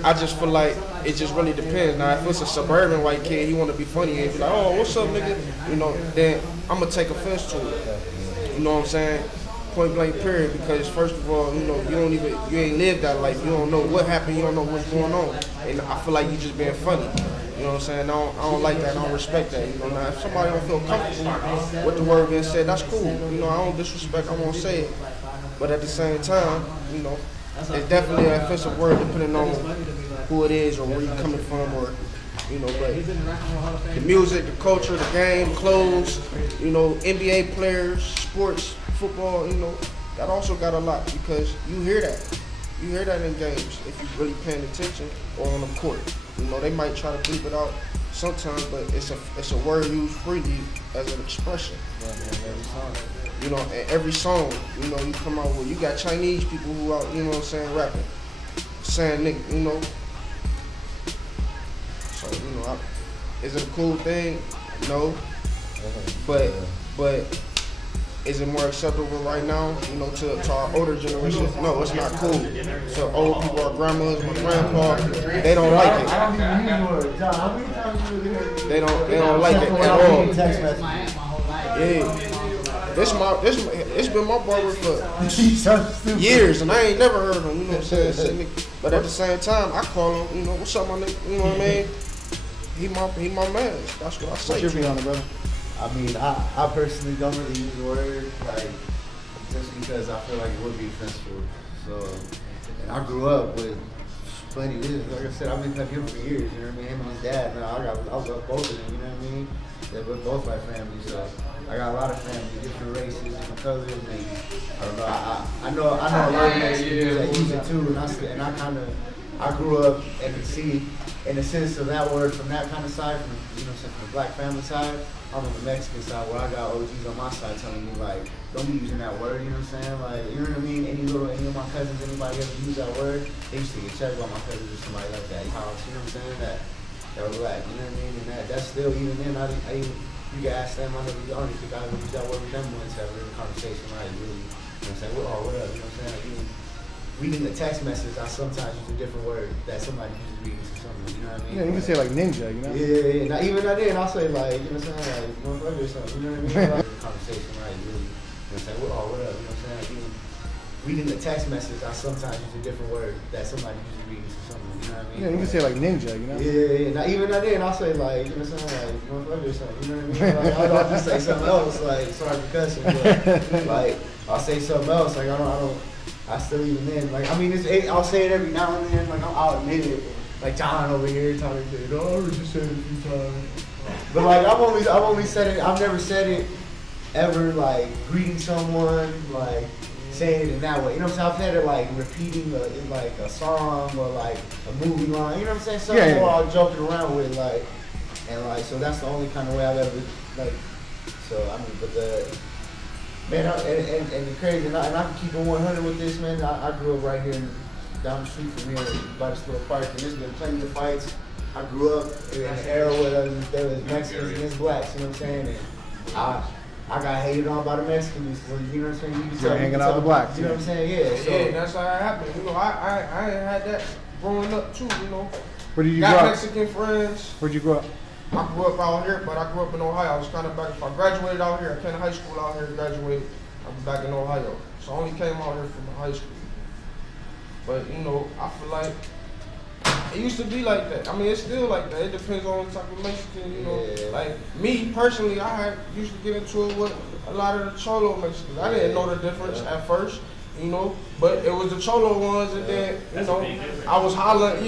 I just feel like it just really depends. Now, if it's a suburban white kid, he want to be funny and be like, oh, what's up, nigga? You know, then I'm going to take offense to it. You know what I'm saying? Point blank period, because first of all, you know, you ain't lived that life. You don't know what happened. You don't know what's going on. And I feel like you just being funny. You know what I'm saying? I don't like that. I don't respect that. You know, now if somebody don't feel comfortable with the word being said, that's cool. You know, I don't disrespect. I won't say it. But at the same time, you know, it's definitely an offensive word depending on who it is or where you're coming from, or, you know, but the music, the culture, the game, clothes, you know, NBA players, sports, football, you know, that also got a lot, because you hear that. You hear that in games if you're really paying attention, or on the court. You know, they might try to bleep it out sometimes, but it's a word used freely as an expression. You know, and every song, you know, you come out with, you got Chinese people who out, you know what I'm saying, rapping, saying nigga, you know. So, you know, is it a cool thing? No. But is it more acceptable right now, you know, to our older generation? No, it's not cool. So old people, our grandmas, my grandpa, they don't like it. They don't like it at all. Yeah. It's been my barber for years, and I ain't never heard him, you know what I'm saying? But at the same time, I call him, you know, what's up, my nigga, you know what I mean? He my man, that's what I say. What's your view on it, brother? I mean, I personally don't really use the word, like, just because I feel like it would be offensive. So, and I grew up with plenty of this. Like I said, I've been cutting him for years, you know what I mean? Him and his dad, man, I love both of them, you know what I mean? They're both my families, so I got a lot of family, different races, different colors, and I don't know, I know a lot of Mexicans that use it too, and I grew up and could see in the sense of that word from that kind of side, from from the black family side. I'm on the Mexican side where I got OGs on my side telling me like, don't be using that word, you know what I'm saying? Like, you know what I mean? Any of my cousins, anybody ever use that word, they used to get checked by my cousins or somebody like that. You know what I'm saying? That were black, you know what I mean? And that's still, even then, you can ask them, I don't even think I would use that word with them once, have a real conversation, like really, you know what I'm saying? What up, you know what I'm saying? Like, even reading the text message, I sometimes use a different word that somebody uses reading to something, you know what I mean? Yeah, you can say like ninja, you know? Yeah. Now, even I did, I'll say like, you know what I'm saying? Like, motherfucker or something, you know what I mean? Like, conversation, right? Really, you know what I'm saying? What up, you know what I'm saying? Like, even reading the text message, I sometimes use a different word that somebody uses reading to something, you know what I mean? Yeah, you can say like ninja, you know? Yeah. Now, even I did, I'll say like, you know what I'm saying? Like, motherfucker or something, you know what I mean? Like, I'll just say something else, like, sorry for cussing, but like, I'll say something else, like, I still even then, like, I mean, I'll say it every now and then, like, I'll admit it. Like John over here talking to it, I just said it a few times. But like, I've only said it, I've never said it ever, like, greeting someone, like, saying it in that way. You know what I'm saying? I've said it, like, repeating, like, a song or, like, a movie line. You know what I'm saying? Something more I'm joking around with, like, and, like, so that's the only kind of way I've ever, like, so, I mean, but man, and the crazy, and I can keep it 100 with this, man. I grew up right here down the street from here by this little park, and there's been plenty of fights. I grew up in an era where there was Mexicans against blacks, you know what I'm saying? And I got hated on by the Mexicans, you know what I'm saying? You're hanging out with the blacks. You know what I'm saying? Yeah. So, Yeah, that's how it happened. You know, I had that growing up too, you know. Where did you got grow up? Mexican friends. Where'd you grow up? I grew up out here, but I grew up in Ohio. I was kind of back. If I graduated out here, I came to high school out here, graduated. I was back in Ohio. So I only came out here from high school. But, you know, I feel like it used to be like that. I mean, it's still like that. It depends on what type of Mexican, you know. Yeah. Like, me, personally, I used to get into it with a lot of the Cholo Mexicans. I didn't know the difference at first, you know. But it was the Cholo ones, and then, you know, I was hollering,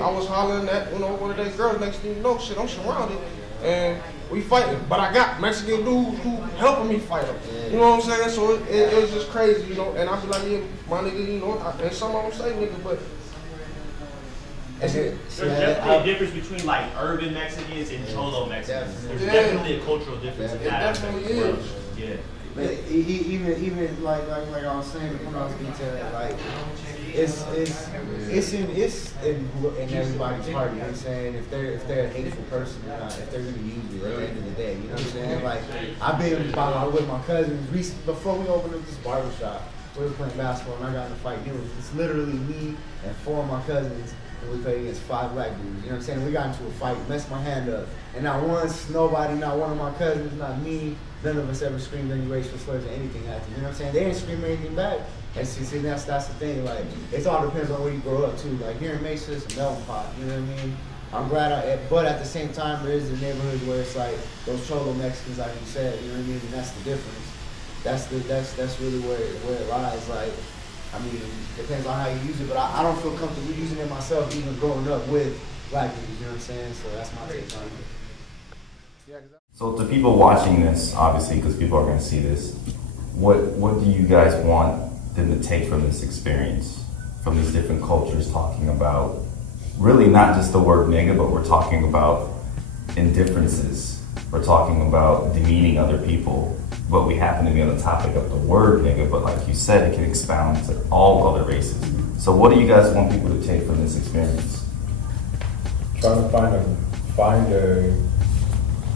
I was hollering at, you know, one of those girls. Next thing you know, shit, I'm surrounded. And we fighting. But I got Mexican dudes who helping me fight them. You know what I'm saying? So it was just crazy, you know. And I be like, yeah, my nigga, you know, and some of them say nigga, but There's definitely a difference between like urban Mexicans and Cholo Mexicans. There's definitely a cultural difference in that. Definitely is. Yeah. But even like I was saying, when I was getting to that, like it's in everybody's heart. You know what I'm saying? If they're a hateful person or not, if they're gonna use you at the end of the day, you know what I'm saying? Like I've been with my cousins before we opened up this barbershop. We were playing basketball and I got in a fight. It's literally me and 4 of my cousins. And we played against 5 black dudes. You know what I'm saying? We got into a fight, messed my hand up. And not once, nobody, not one of my cousins, not me, none of us ever screamed any racial slurs or anything at them. You know what I'm saying? They didn't scream anything back. And see, that's the thing. Like, it all depends on where you grow up too. Like here in Mesa, it's a melting pot. You know what I mean? I'm glad but at the same time, there is a neighborhood where it's like those Cholo Mexicans, like you said. You know what I mean? And that's the difference. That's really where it lies. Like, I mean, depends on how you use it, but I don't feel comfortable using it myself, even growing up with black people. You know what I'm saying? So that's my take on it. So to people watching this, obviously, because people are going to see this, what do you guys want them to take from this experience, from these different cultures talking about, really not just the word nigga, but we're talking about indifferences. We're talking about demeaning other people. But we happen to be on the topic of the word nigga, but like you said, it can expound to all other races. So what do you guys want people to take from this experience? Trying to find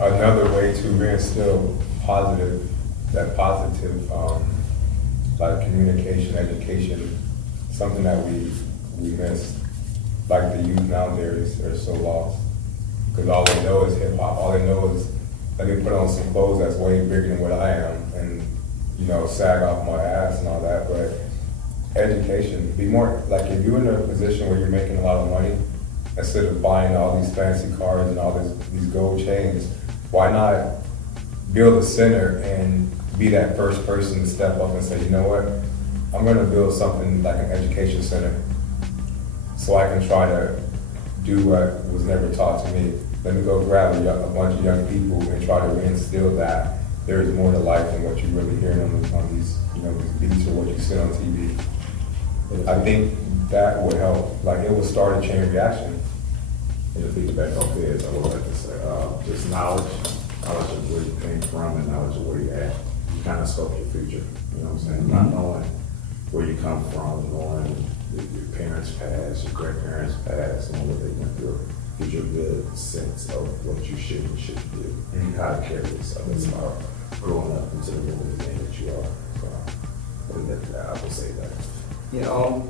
another way to reinstill that positive, like communication, education, something that we missed. Like the youth nowadays are so lost because all they know is hip hop. All they know is let me put on some clothes that's way bigger than what I am, and you know, sag off my ass and all that. But education, be more like if you're in a position where you're making a lot of money, instead of buying all these fancy cars and all these gold chains, why not build a center and be that first person to step up and say, you know what, I'm going to build something like an education center so I can try to do what was never taught to me. Let me go grab a bunch of young people and try to reinstill that there is more to life than what you're really hearing on these, these beats or what you see on TV. I think that would help. Like, it would start a chain reaction. And the feedback on kids, I would like to say, just knowledge of where you came from and knowledge of where you're at. You kind of scope your future, you know what I'm saying? Not knowing where you come from, knowing your parents' past, your grandparents' past, and what they went through, gives you a good sense of what you should and shouldn't do, and how to carry yourself. It's about growing up into the woman that you are. So, I would say that. You know,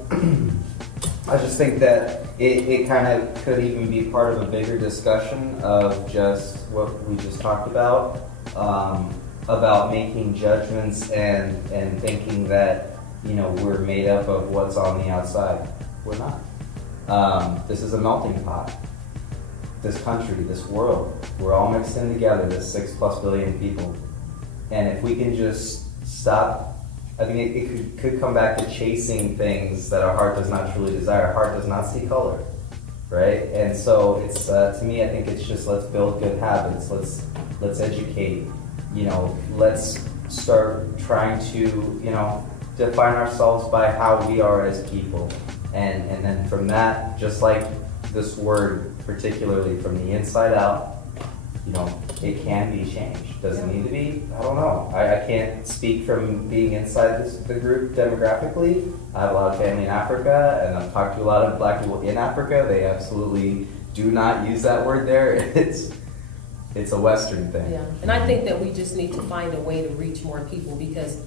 I just think that it kind of could even be part of a bigger discussion of just what we just talked about making judgments and thinking that, you know, we're made up of what's on the outside. We're not. This is a melting pot. This country, this world, we're all mixed in together, this 6+ billion people. And if we can just stop, I think it could come back to chasing things that our heart does not truly desire. Our heart does not see color, right? And so it's, to me, I think it's just, let's build good habits. Let's educate, you know, let's start trying to, you know, define ourselves by how we are as people. And then from that, just like this word, particularly from the inside out, you know, it can be changed. Does it need to be? I don't know. I can't speak from being inside the group demographically. I have a lot of family in Africa, and I've talked to a lot of black people in Africa. They absolutely do not use that word there. It's a Western thing. Yeah, and I think that we just need to find a way to reach more people, because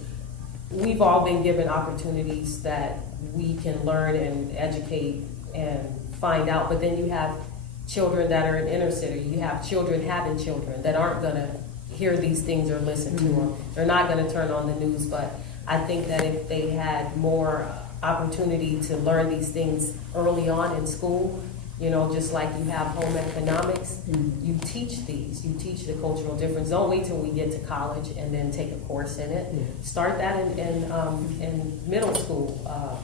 we've all been given opportunities that we can learn and educate and find out, but then you have children that are in inner city. You have children having children that aren't going to hear these things or listen to them. They're not going to turn on the news, but I think that if they had more opportunity to learn these things early on in school, you know, just like you have home economics, you teach these. You teach the cultural difference. Don't wait till we get to college and then take a course in it. Start that in middle school,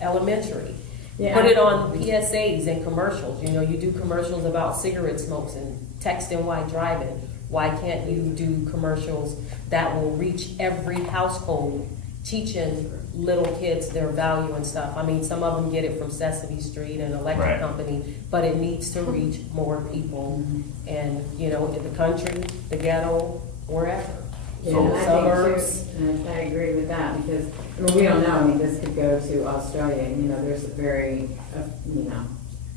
elementary. Yeah. Put it on PSAs and commercials. You know, you do commercials about cigarette smokes and texting while driving. Why can't you do commercials that will reach every household, teaching little kids their value and stuff? I mean, some of them get it from Sesame Street and Electric Company, but it needs to reach more people. And, you know, in the country, the ghetto, wherever. Yeah, and I think too, and I agree with that, because I mean, we don't know. I mean, this could go to Australia. You know, there's a very, you know,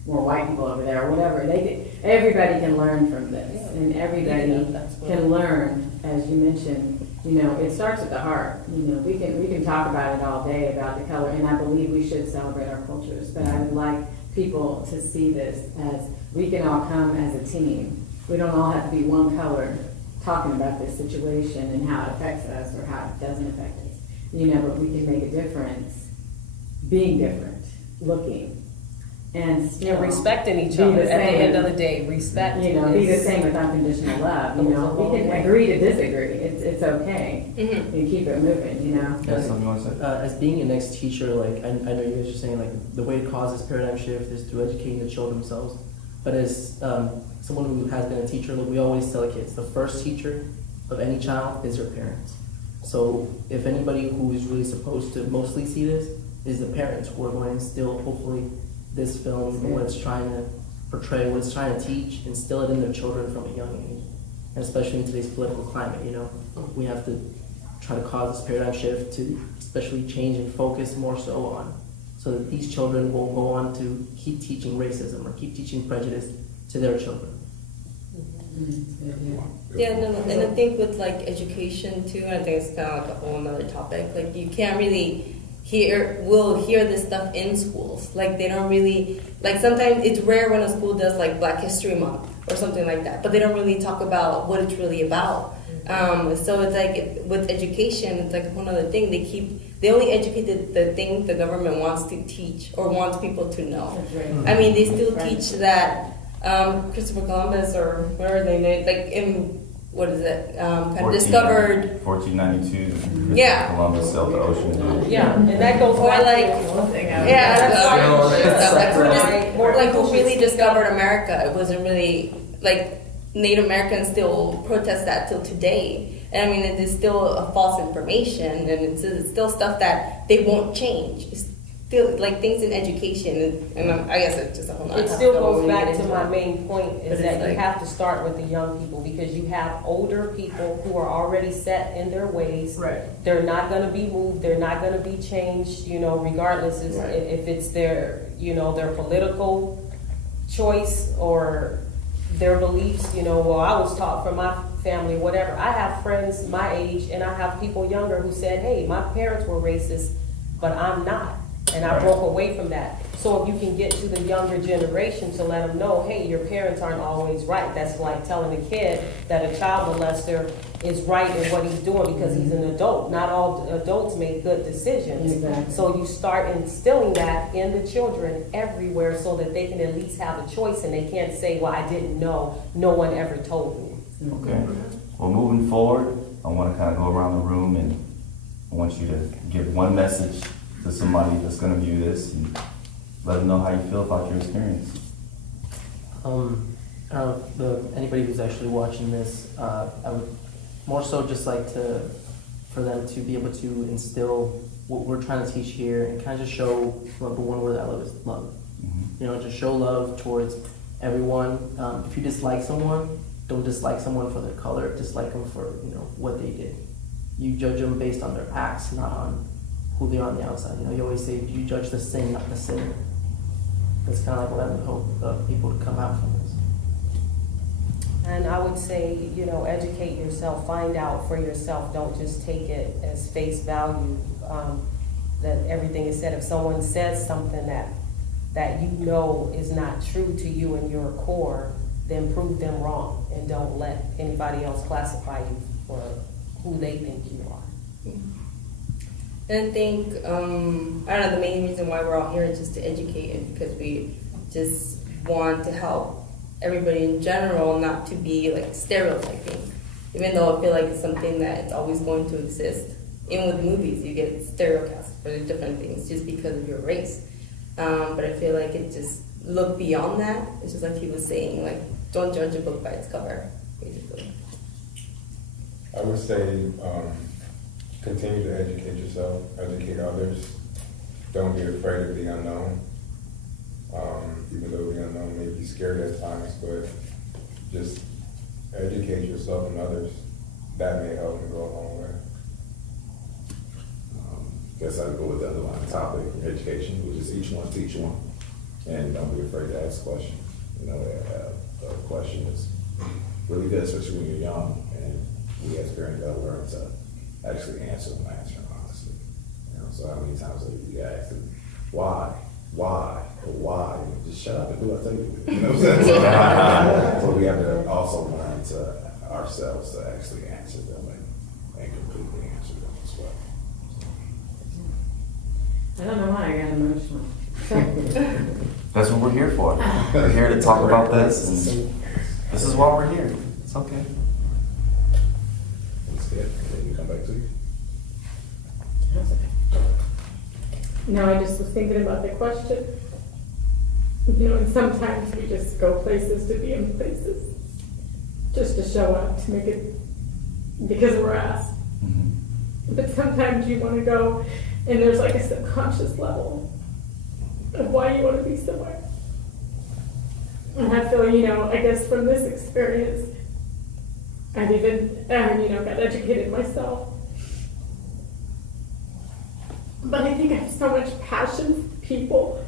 more white people over there, or whatever. Everybody can learn from this, and everybody can learn, as you mentioned. You know, it starts at the heart. You know, we can talk about it all day about the color, and I believe we should celebrate our cultures. But I would like people to see this as we can all come as a team. We don't all have to be one color, talking about this situation and how it affects us or how it doesn't affect us. You know, but we can make a difference being different, looking, and still respecting each other. At the end of the day, respect. You know, be the same with unconditional love. You know, we can agree to disagree. It's okay. And keep it moving, you know. As being an ex-teacher, like, I know you guys are saying, like, the way it causes paradigm shift is through educating the children themselves. But as someone who has been a teacher, we always tell kids, the first teacher of any child is their parents. So if anybody who is really supposed to mostly see this is the parents who are going to instill, hopefully, this film and what it's trying to portray, what it's trying to teach, instill it in their children from a young age. And especially in today's political climate, you know, we have to try to cause this paradigm shift to especially change and focus more so on, so that these children will go on to keep teaching racism or keep teaching prejudice to their children. Yeah, no, and I think with like education too, I think it's kind of like a whole nother topic. Like you can't really hear this stuff in schools. Like they don't really, like sometimes it's rare when a school does like Black History Month or something like that, but they don't really talk about what it's really about. So it's like with education, it's like a whole other thing. They only educate the thing the government wants to teach or wants people to know. I mean, they still teach that Christopher Columbus or whatever they made, like what is it? Kind of discovered. 1492. Yeah. Columbus sailed the ocean. Yeah, and that goes Or back like, to one thing. who really discovered America. It wasn't really like Native Americans still protest that till today. And I mean, it is still a false information, and it's still stuff that they won't change. It's still like things in education, and I guess it's just a whole nother It still topic. goes back to my main point, But is it's that you like- have to start with the young people, because you have older people who are already set in their ways. Right. They're not gonna be moved, they're not gonna be changed, regardless if it's their, their political choice or their beliefs, well, I was taught from my family, whatever. I have friends my age, and I have people younger who said, hey, my parents were racist, but I'm not. And I broke away from that. So if you can get to the younger generation to let them know, hey, your parents aren't always right. That's like telling a kid that a child molester is right in what he's doing because he's an adult. Not all adults make good decisions. Exactly. So you start instilling that in the children everywhere so that they can at least have a choice, and they can't say, well, I didn't know. No one ever told me. Okay. Well, moving forward, I want to kind of go around the room, and I want you to give one message to somebody that's going to view this and let them know how you feel about your experience. Anybody who's actually watching this, I would more so just like for them to be able to instill what we're trying to teach here and kind of just show the one word I love is love. Just show love towards everyone. If you dislike someone, don't dislike someone for their color. Dislike them for what they did. You judge them based on their acts, not on who they are on the outside. You always say you judge the sin, not the sinner. That's kind of like what I would hope people to come out from this. And I would say, educate yourself, find out for yourself. Don't just take it as face value, that everything is said. If someone says something that is not true to you in your core, then prove them wrong, and don't let anybody else classify you for who they think you are. And I think, I don't know, the main reason why we're all here is just to educate, and because we just want to help everybody in general not to be like stereotyping. Even though I feel like it's something that it's always going to exist. Even with movies, you get stereotypes for the different things just because of your race. But I feel like it just look beyond that. It's just like he was saying, like, don't judge a book by its cover, basically. I would say continue to educate yourself, educate others. Don't be afraid of the unknown. Even though the unknown may be scary at times, but just educate yourself and others. That may help and go a long way. Guess I'd go with the underlying topic, education, which is each one teach one. And don't be afraid to ask questions. A question is really good, especially when you're young, and we as parents gotta learn to actually answer them honestly. So how many times have you asked, why? Just shut up and do what I tell you to do. You know what I'm saying? So we have to also learn to ourselves to actually answer them and completely answer them as well. I don't know why I got emotional. That's what we're here for. We're here to talk about this, and this is why we're here. It's okay. That's good. And then you come back to you. No, I just was thinking about the question. And sometimes we just go places to be in places, just to show up, to make it, because we're asked. But sometimes you want to go, and there's like a subconscious level of why you want to be somewhere. And I feel, I guess from this experience, I've even, got educated myself. But I think I have so much passion for people,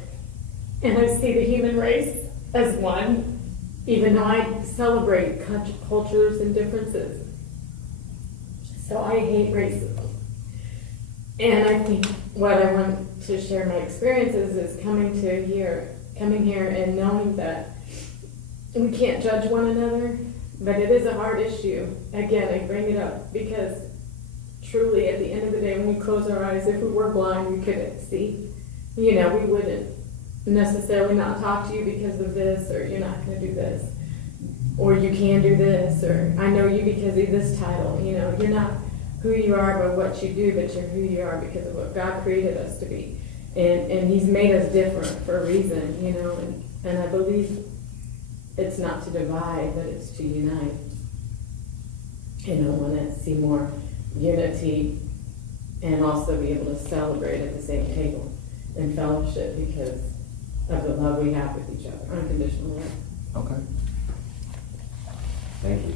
and I see the human race as one, even though I celebrate cultures and differences. So I hate racism. And I think what I want to share my experiences is coming here and knowing that we can't judge one another, but it is a hard issue. Again, I bring it up because truly, at the end of the day, when we close our eyes, if we were blind, we couldn't see. We wouldn't necessarily not talk to you because of this, or you're not going to do this. or you can do this, or I know you because of this title. You know, you're not who you are by what you do, but you're who you are because of what God created us to be. And He's made us different for a reason, you know, and I believe it's not to divide, but it's to unite. You know, I want to see more unity and also be able to celebrate at the same table in fellowship because of the love we have with each other, unconditional love. Okay. Thank you.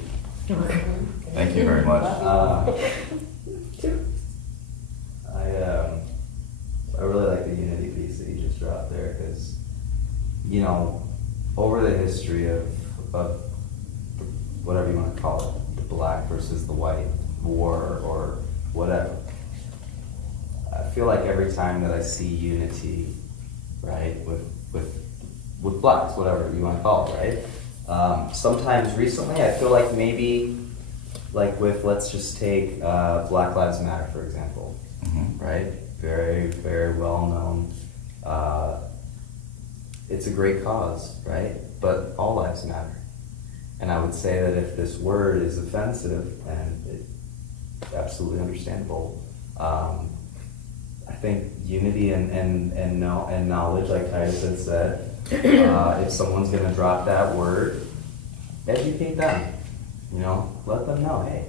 Thank you very much. I really like the unity piece that you just dropped there because, you know, over the history of whatever you want to call it, the black versus the white war or whatever, I feel like every time that I see unity, right, with blacks, whatever you want to call it, right? Sometimes recently I feel like maybe, like with, let's just take Black Lives Matter, for example, right? Very, very well known. It's a great cause, right? But all lives matter. And I would say that if this word is offensive, and it's absolutely understandable, I think unity and knowledge, like Titus had said, if someone's going to drop that word, educate them. You know, let them know, hey,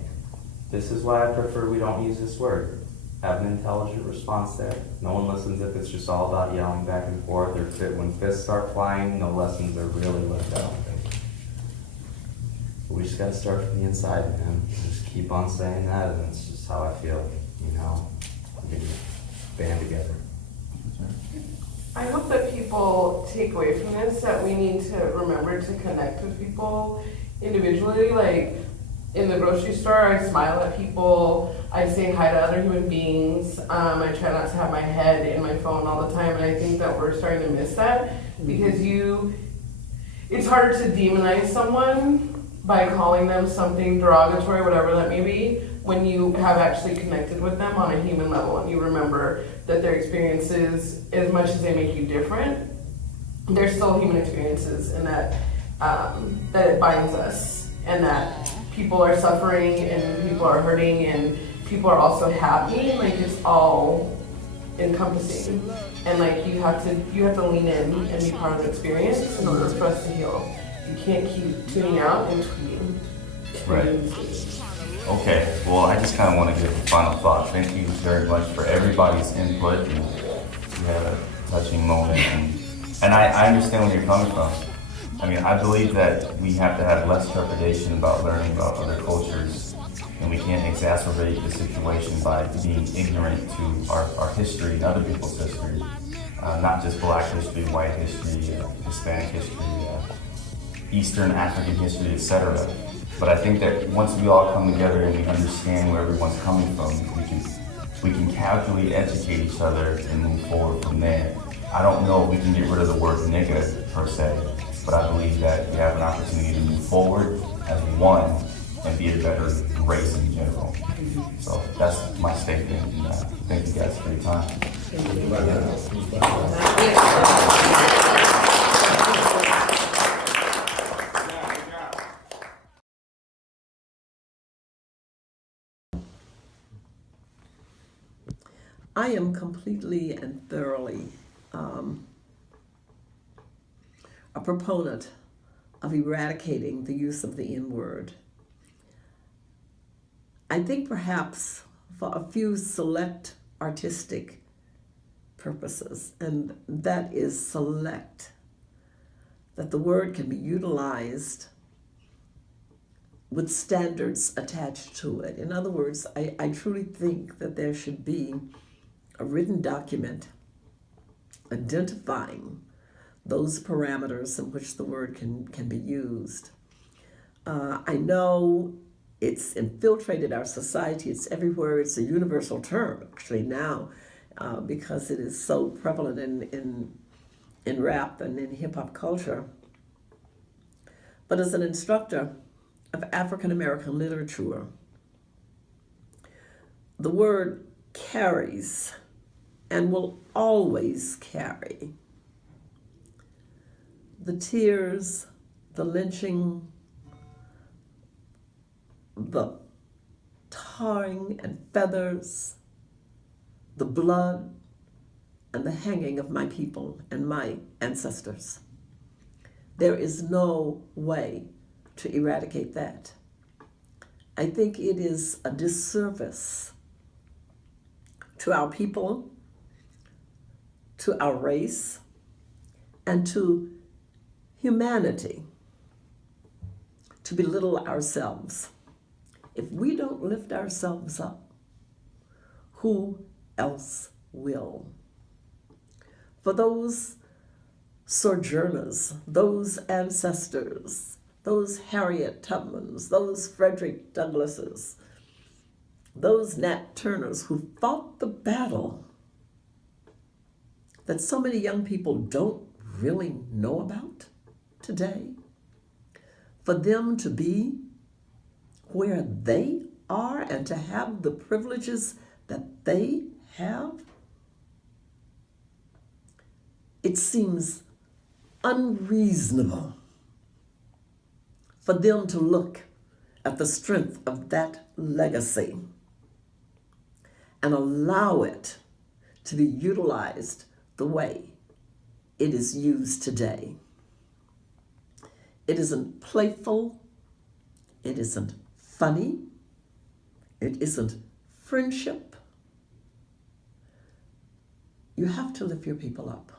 this is why I prefer we don't use this word. Have an intelligent response there. No one listens if it's just all about yelling back and forth, or when fists start flying, no lessons are really learned, I don't think. But we just got to start from the inside, man. Just keep on saying that, and it's just how I feel, you know. We can band together. I hope that people take away from this that we need to remember to connect with people individually. Like in the grocery store, I smile at people, I say hi to other human beings, I try not to have my head in my phone all the time, and I think that we're starting to miss that because it's harder to demonize someone by calling them something derogatory, whatever that may be, when you have actually connected with them on a human level and you remember that their experiences, as much as they make you different, they're still human experiences, and that it binds us, and that people are suffering and people are hurting and people are also happy. Like it's all encompassing, and like you have to lean in and be part of the experience in order for us to heal. You can't keep tuning out and tweeting. Right. Okay, well, I just kind of want to give a final thought. Thank you very much for everybody's input. And we had a touching moment, and I understand where you're coming from. I mean, I believe that we have to have less trepidation about learning about other cultures, and we can't exacerbate the situation by being ignorant to our history and other people's history. Not just Black history, white history, Hispanic history, Eastern African history, etc. But I think that once we all come together and we understand where everyone's coming from, we can casually educate each other and move forward from there. I don't know if we can get rid of the word nigga per se, but I believe that we have an opportunity to move forward as one and be a better race in general. So that's my statement, and thank you guys for your time. I am completely and thoroughly a proponent of eradicating the use of the N-word. I think perhaps for a few select artistic purposes, and that is select, that the word can be utilized with standards attached to it. In other words, I truly think that there should be a written document identifying those parameters in which the word can be used. I know it's infiltrated our society, it's everywhere, it's a universal term actually now, because it is so prevalent in rap and in hip hop culture. But as an instructor of African American literature, the word carries and will always carry the tears, the lynching, the tarring and feathers, the blood, and the hanging of my people and my ancestors. There is no way to eradicate that. I think it is a disservice to our people, to our race, and to humanity to belittle ourselves. If we don't lift ourselves up, who else will? For those sojourners, those ancestors, those Harriet Tubmans, those Frederick Douglasses, those Nat Turners who fought the battle that so many young people don't really know about today, for them to be where they are and to have the privileges that they have, it seems unreasonable for them to look at the strength of that legacy and allow it to be utilized the way it is used today. It isn't playful, it isn't funny, it isn't friendship. You have to lift your people up.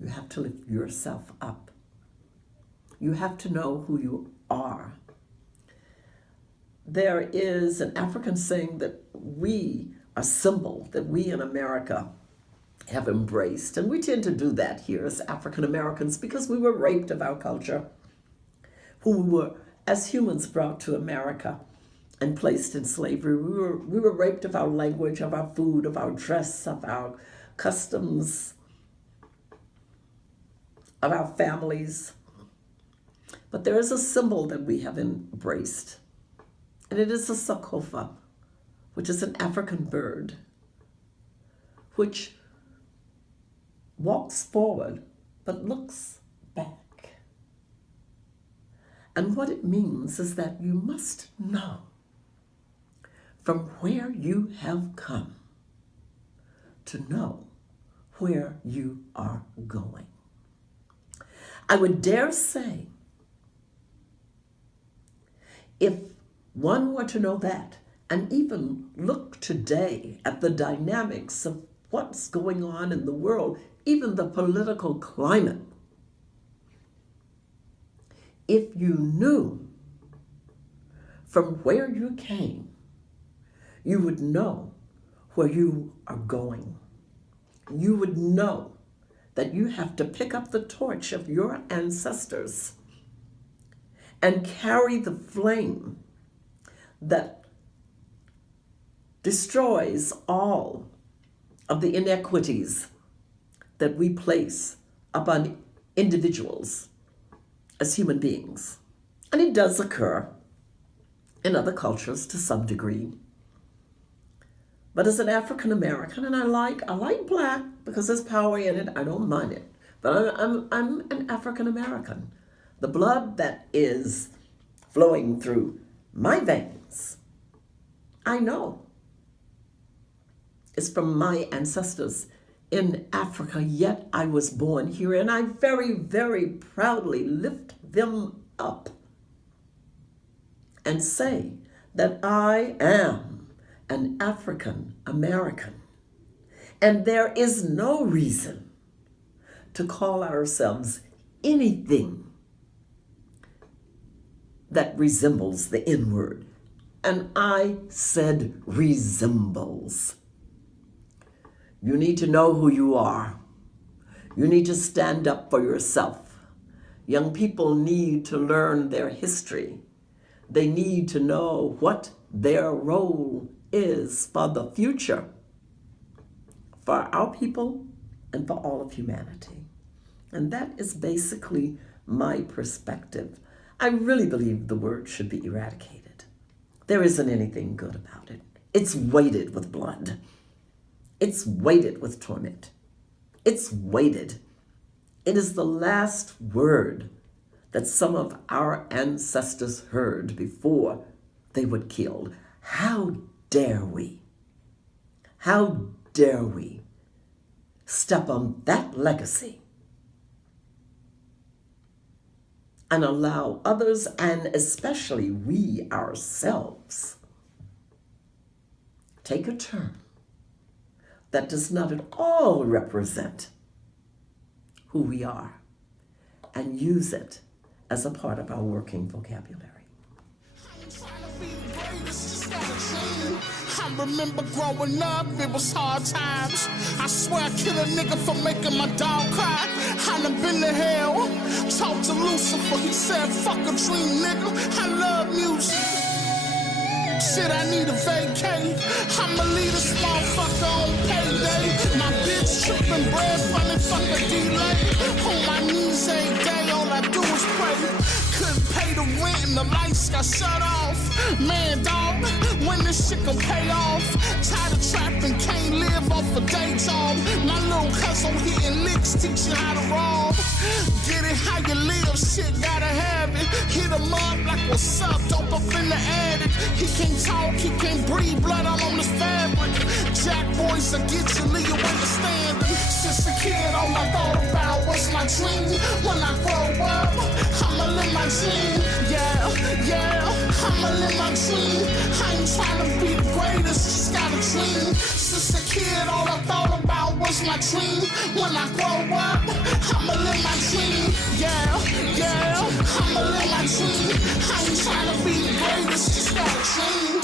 You have to lift yourself up. You have to know who you are. There is an African saying that we, a symbol that we in America have embraced, and we tend to do that here as African Americans because we were raped of our culture, who we were as humans brought to America and placed in slavery. We were raped of our language, of our food, of our dress, of our customs, of our families. But there is a symbol that we have embraced, and it is a Sankofa, which is an African bird, which walks forward but looks back. And what it means is that you must know from where you have come to know where you are going. I would dare say, if one were to know that, and even look today at the dynamics of what's going on in the world, even the political climate, if you knew from where you came, you would know where you are going. You would know that you have to pick up the torch of your ancestors and carry the flame that destroys all of the inequities that we place upon individuals as human beings. And it does occur in other cultures to some degree. But as an African American, and I like black because there's power in it, I don't mind it. But I'm an African American. The blood that is flowing through my veins, I know, is from my ancestors in Africa, yet I was born here, and I very, very proudly lift them up and say that I am an African American. And there is no reason to call ourselves anything that resembles the N-word. And I said resembles. You need to know who you are. You need to stand up for yourself. Young people need to learn their history. They need to know what their role is for the future, for our people and for all of humanity. And that is basically my perspective. I really believe the word should be eradicated. There isn't anything good about it. It's weighted with blood. It's weighted with torment. It's weighted. It is the last word that some of our ancestors heard before they would kill. How dare we? How dare we step on that legacy and allow others, and especially we ourselves, take a turn that does not at all represent who we are and use it as a part of our working vocabulary. I remember growing up, it was hard times. I swear I killed a nigga for making my dog cry. I done been to hell, talked to Lucifer, he said, fuck a dream, nigga, I love music. Shit, I need a vacate. I'ma leave this motherfucker on payday. My bitch tripping, bread funny, fuck a delay. On my knees every day, all I do is pray. Couldn't pay the rent and the lights got shut off. Man, dog, when this shit gon' pay off? Tired of trapping, can't live off a day job. My little cousin hitting licks, teach you how to rob. Get it how you live, shit gotta have it. Hit him up like what's up, dope up in the attic. He can't talk, he can't breathe, blood all on his fabric. Jack boys will get you, leave you understanding. Since a kid, all I thought about was my dream. When I grow up, I'ma live my dream. Yeah, I'ma live my dream. I ain't trying to be the greatest, just got a dream. Since a kid, all I thought about was my dream. When I grow up, I'ma live my dream. Yeah, I'ma live my dream. I ain't trying to be the greatest, just got a dream.